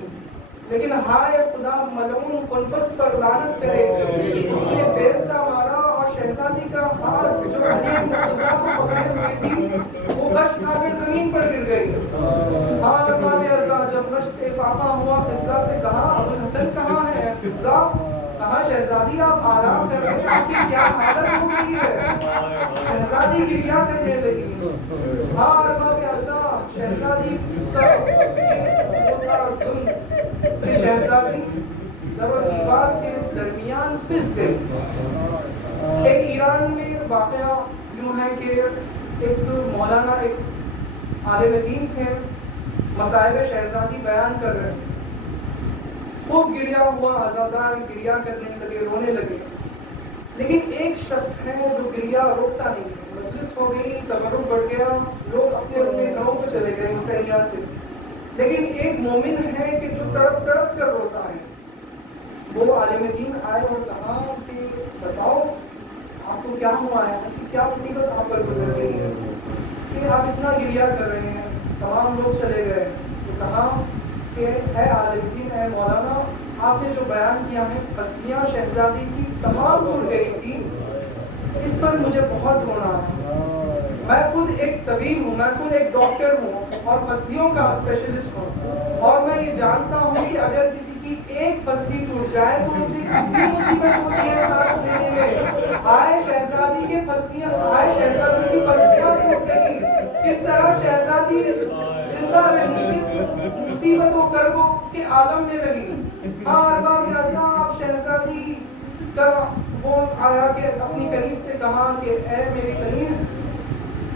لیکن ہائے خدا ملعون قنفس پر لعنت کرے، اس نے بیلچہ مارا اور شہزادی کا ہاتھ جو علی مرتضیٰ کو پکڑے ہوئی تھی وہ غش کھا کر زمین پر گر گئی. ہاں امام اعزا جب غش سے فاقہ ہوا فضہ سے کہا ابو الحسن کہاں ہے؟ فضہ کہا شہزادی آپ آرام کر رہے ہیں، آپ کی کیا حالت ہو گئی ہے؟ شہزادی گریا کرنے لگی. ہاں امام اعزا شہزادی کا وہ تھا ظلم کہ شہزادی در و دیوار کے درمیان پس گئی. ایک ایران میں واقعہ یوں ہے کہ ایک مولانا ایک عالم دین تھے، مصائب شہزادی بیان کر رہے تھے، خوب گریا ہوا عزادار گریا کرنے لگے، رونے لگے، لیکن ایک شخص ہے جو گریا روکتا نہیں ہے۔ مجلس ہو گئی، تبرک بڑھ گیا، لوگ اپنے اپنے گھروں پہ چلے گئے حسینیہ سے، لیکن ایک مومن ہے کہ جو تڑپ تڑپ کر روتا ہے۔ وہ عالم دین آئے اور کہا کہ بتاؤ آپ کو کیا ہوا ہے، ایسی کیا مصیبت آپ پر گزر گئی ہے کہ آپ اتنا گریا کر رہے ہیں؟ تمام لوگ چلے گئے تو کہا کہ اے عالم دین، اے مولانا، آپ نے جو بیان کیا ہے پسلیاں شہزادی کی تمام ٹوٹ گئی تھی، اس پر مجھے بہت رونا ہے۔ میں خود ایک طبیب ہوں، میں خود ایک ڈاکٹر ہوں اور پسلیوں کا اسپیشلسٹ ہوں، اور میں یہ جانتا ہوں کہ اگر کسی کی ایک پسلی ٹوٹ جائے تو اس سے کتنی مصیبت ہوتی ہے سانس لینے میں۔ ہائے شہزادی کے پسلیاں، ہائے شہزادی کی پسلیاں ٹوٹ گئی، کس طرح شہزادی زندہ رہی، کس مصیبت و کرب کے عالم میں رہی۔ ارباب اعصاب شہزادی کا وہ آیا کہ اپنی کنیز سے کہا کہ اے میری کنیز،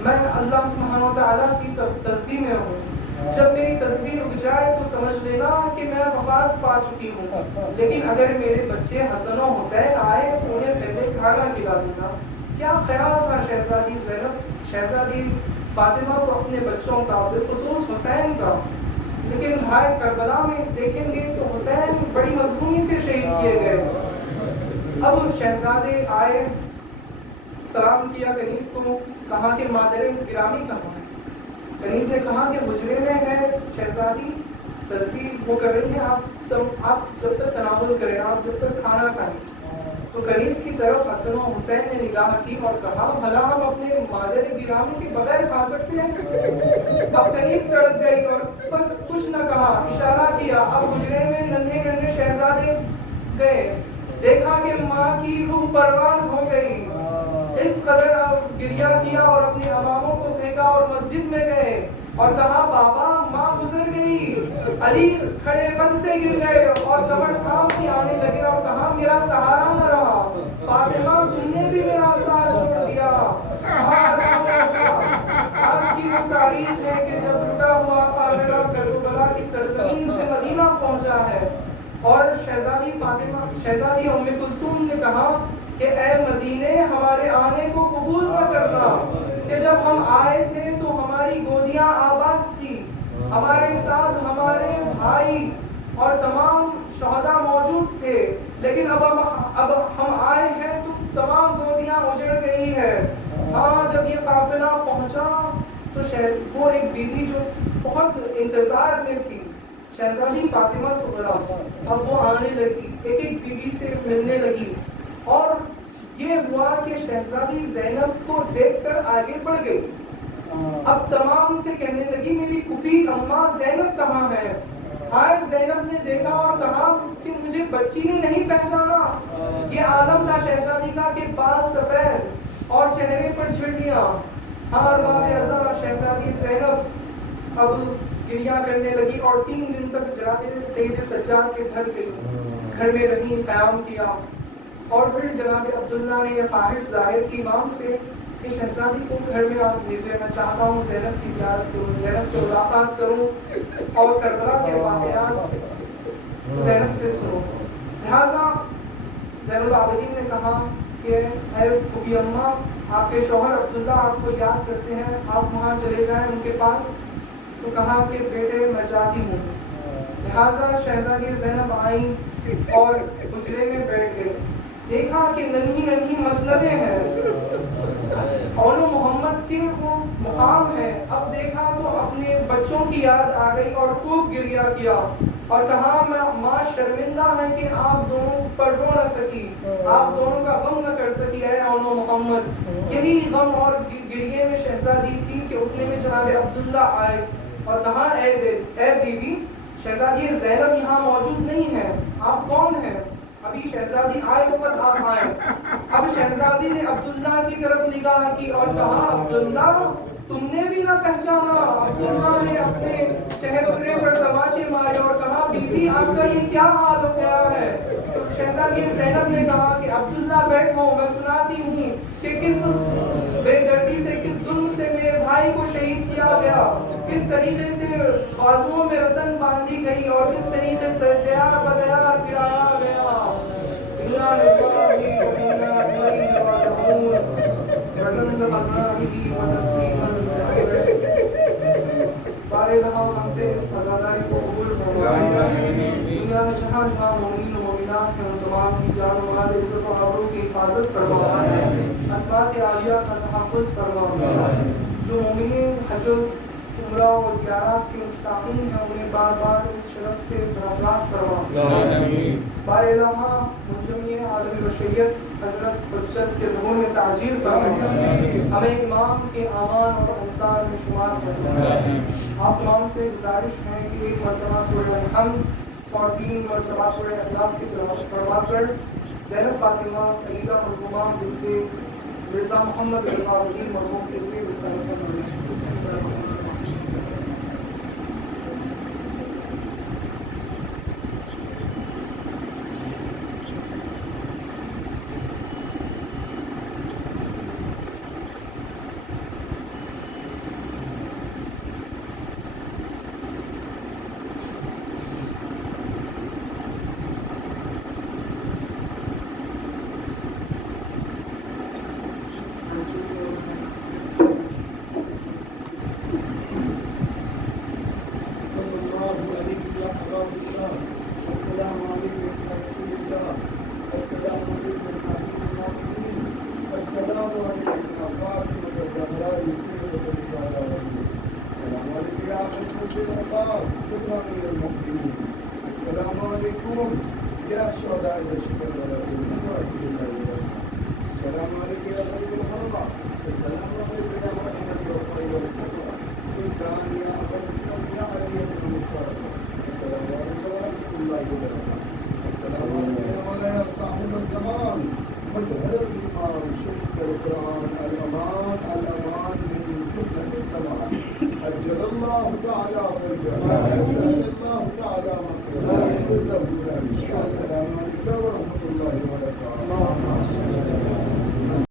میں اللہ سبحانہ و تعالیٰ کی تسبیح میں ہوں، جب میری تسبیح رک جائے تو سمجھ لینا کہ میں وفات پا چکی ہوں، لیکن اگر میرے بچے حسن و حسین آئے تو انہیں پہلے کھانا کھلا دینا۔ کیا خیال تھا شہزادی زینب، شہزادی فاطمہ کو اپنے بچوں کا، بالخصوص حسین کا، لیکن ہائے کربلا میں دیکھیں گے تو حسین بڑی مظلومی سے شہید کیے گئے۔ اب شہزادے آئے، سلام کیا کنیز کو، کہا کہ مادر گرامی کہاں ہے؟ کنیز نے کہا کہ حجرے میں ہے شہزادی، تسبیح وہ کر رہی ہے، آپ جب تک تناول کریں، آپ جب تک کھانا کھائیں۔ تو کنیز کی طرف حسن و حسین نے نگاہ کی اور کہا بھلا ہم اپنے مادر گرامی کے بغیر کھا سکتے ہیں؟ اب کنیز تڑپ گئی اور بس کچھ نہ کہا، اشارہ کیا۔ اب حجرے میں ننھے ننھے شہزادے گئے، دیکھا کہ ماں کی روح پرواز ہو گئی، اس قدر گریا کیا اور اپنے اماموں کو پھینکا اور مسجد میں گئے اور کہا بابا ماں گزر گئی۔ علی کھڑے قد سے گر گئے اور کمر تھام کے آنے لگے اور کہا میرا سہارا نہ رہا، فاطمہ تم نے بھی میرا ساتھ چھوڑ دیا۔ آج کی وہ تاریخ ہے کہ جب لٹا ہوا قافلہ کربلا کی سرزمین سے مدینہ پہنچا ہے، اور شہزادی فاطمہ، شہزادی ام کلثوم نے کہا کہ اے مدینے ہمارے آنے کو قبول نہ کرنا، کہ جب ہم آئے تھے تو ہماری گودیاں آباد تھی، ہمارے ساتھ ہمارے بھائی اور تمام شہداء موجود تھے، لیکن اب ہم آئے ہیں تو تمام گودیاں اجڑ گئی ہے۔ ہاں جب یہ قافلہ پہنچا تو وہ ایک بیوی جو بہت انتظار میں تھی، شہزادی فاطمہ صغرا، اب وہ آنے لگی، ایک ایک بیوی سے ملنے لگی، اور یہ ہوا کہ شہزادی زینب کو دیکھ کر آگے بڑھ گئی۔ اب تمام سے کہنے لگی میری پھوپھی اماں زینب کہاں ہے؟ ہائے زینب نے دیکھا اور کہا کہ مجھے بچی نے نہیں پہچانا۔ یہ عالم تھا شہزادی کا کہ بال سفید اور چہرے پر جھرریاں۔ ارباب اعصاب شہزادی زینب اب گریا کرنے لگی اور 3 دن تک جناب سید سجاد کے گھر میں رہی، قیام کیا، اور پھر جناب عبداللہ نے یہ خواہش ظاہر کی امام سے کہ شہزادی کو گھر میں آپ بھیجیں، میں چاہتا ہوں زینب کی زیارت کروں، زینب سے ملاقات کروں اور کربلا کے واقعات زینب سے سنوں۔ لہٰذا زین العابدین نے کہا کہ اے پھوپھی اماں، آپ کے شوہر عبداللہ آپ کو یاد کرتے ہیں، آپ وہاں چلے جائیں ان کے پاس۔ تو کہا کہ بیٹے میں جاتی ہوں۔ لہٰذا شہزادی زینب آئیں اور حجرے میں بیٹھ گئی، دیکھا کہ ننھی ننھی مسندیں ہیں، اولو محمد کے وہ مقام ہے۔ اب دیکھا تو اپنے بچوں کی یاد آ گئی اور خوب گریا کیا اور کہا ماں شرمندہ ہے کہ آپ دونوں پر رو نہ سکی، آپ دونوں کا غم نہ کر سکی اے اولو محمد۔ یہی غم اور گریے میں شہزادی تھی کہ اتنے میں جناب عبداللہ آئے اور کہا اے بیوی، شہزادی زینب یہاں موجود نہیں ہے، آپ کون ہیں؟ ابھی شہزادی آئے وقت آپ آئے۔ اب شہزادی نے عبداللہ کی طرف نگاہ کی اور کہا عبداللہ تم نے بھی نہ پہچانا؟ عبداللہ نے اپنے چہرے پر تماچے مارے اور کہا بیوی آپ کا یہ کیا حال ہو گیا ہے؟ شہزادی زینب نے کہا کہ عبداللہ بیٹھو، میں سناتی ہوں کہ کس بے دردی سے، کس ظلم سے میرے بھائی بھائی کو شہید کیا گیا، کس طریقے سے بازوؤں میں رسن باندھی گئی اور کس طریقے سے دیار بدیار گرایا گیا۔ انا للہ و انا الیہ راجعون۔ رزق خزانہ و تسلیما بارے رحم ہم سے اس عزاداری کو قبول فرمائے۔ دنیا میں جہاں جہاں مومنین و مومنات ہیں ان تمام کی جان و مال عزت و آبرو کی حفاظت فرمائے، خدمات عالیہ کا تحفظ فرمائے۔ جو مومنین حج عمرہ و زیارات کے مشتاقین ہیں انہیں بار بار اس شرف سے سرفراز فرمائے۔ بار الہا منجمی عالم بشریت حضرت حجت کے ظہور میں تعجیل فرمائے، ہمیں امام کے امان اور انصار میں شمار فرمائے۔ آپ تمام سے گزارش ہے کہ ایک مرتبہ سورہ الحمد اور 3 مرتبہ سورہ اخلاص کی تلاوت فرما کر زینب فاطمہ سیدہ مرحومہ بنت مرزا محمد رضا الدین مرحوم کے لیے رسالت فرمائے۔ السلام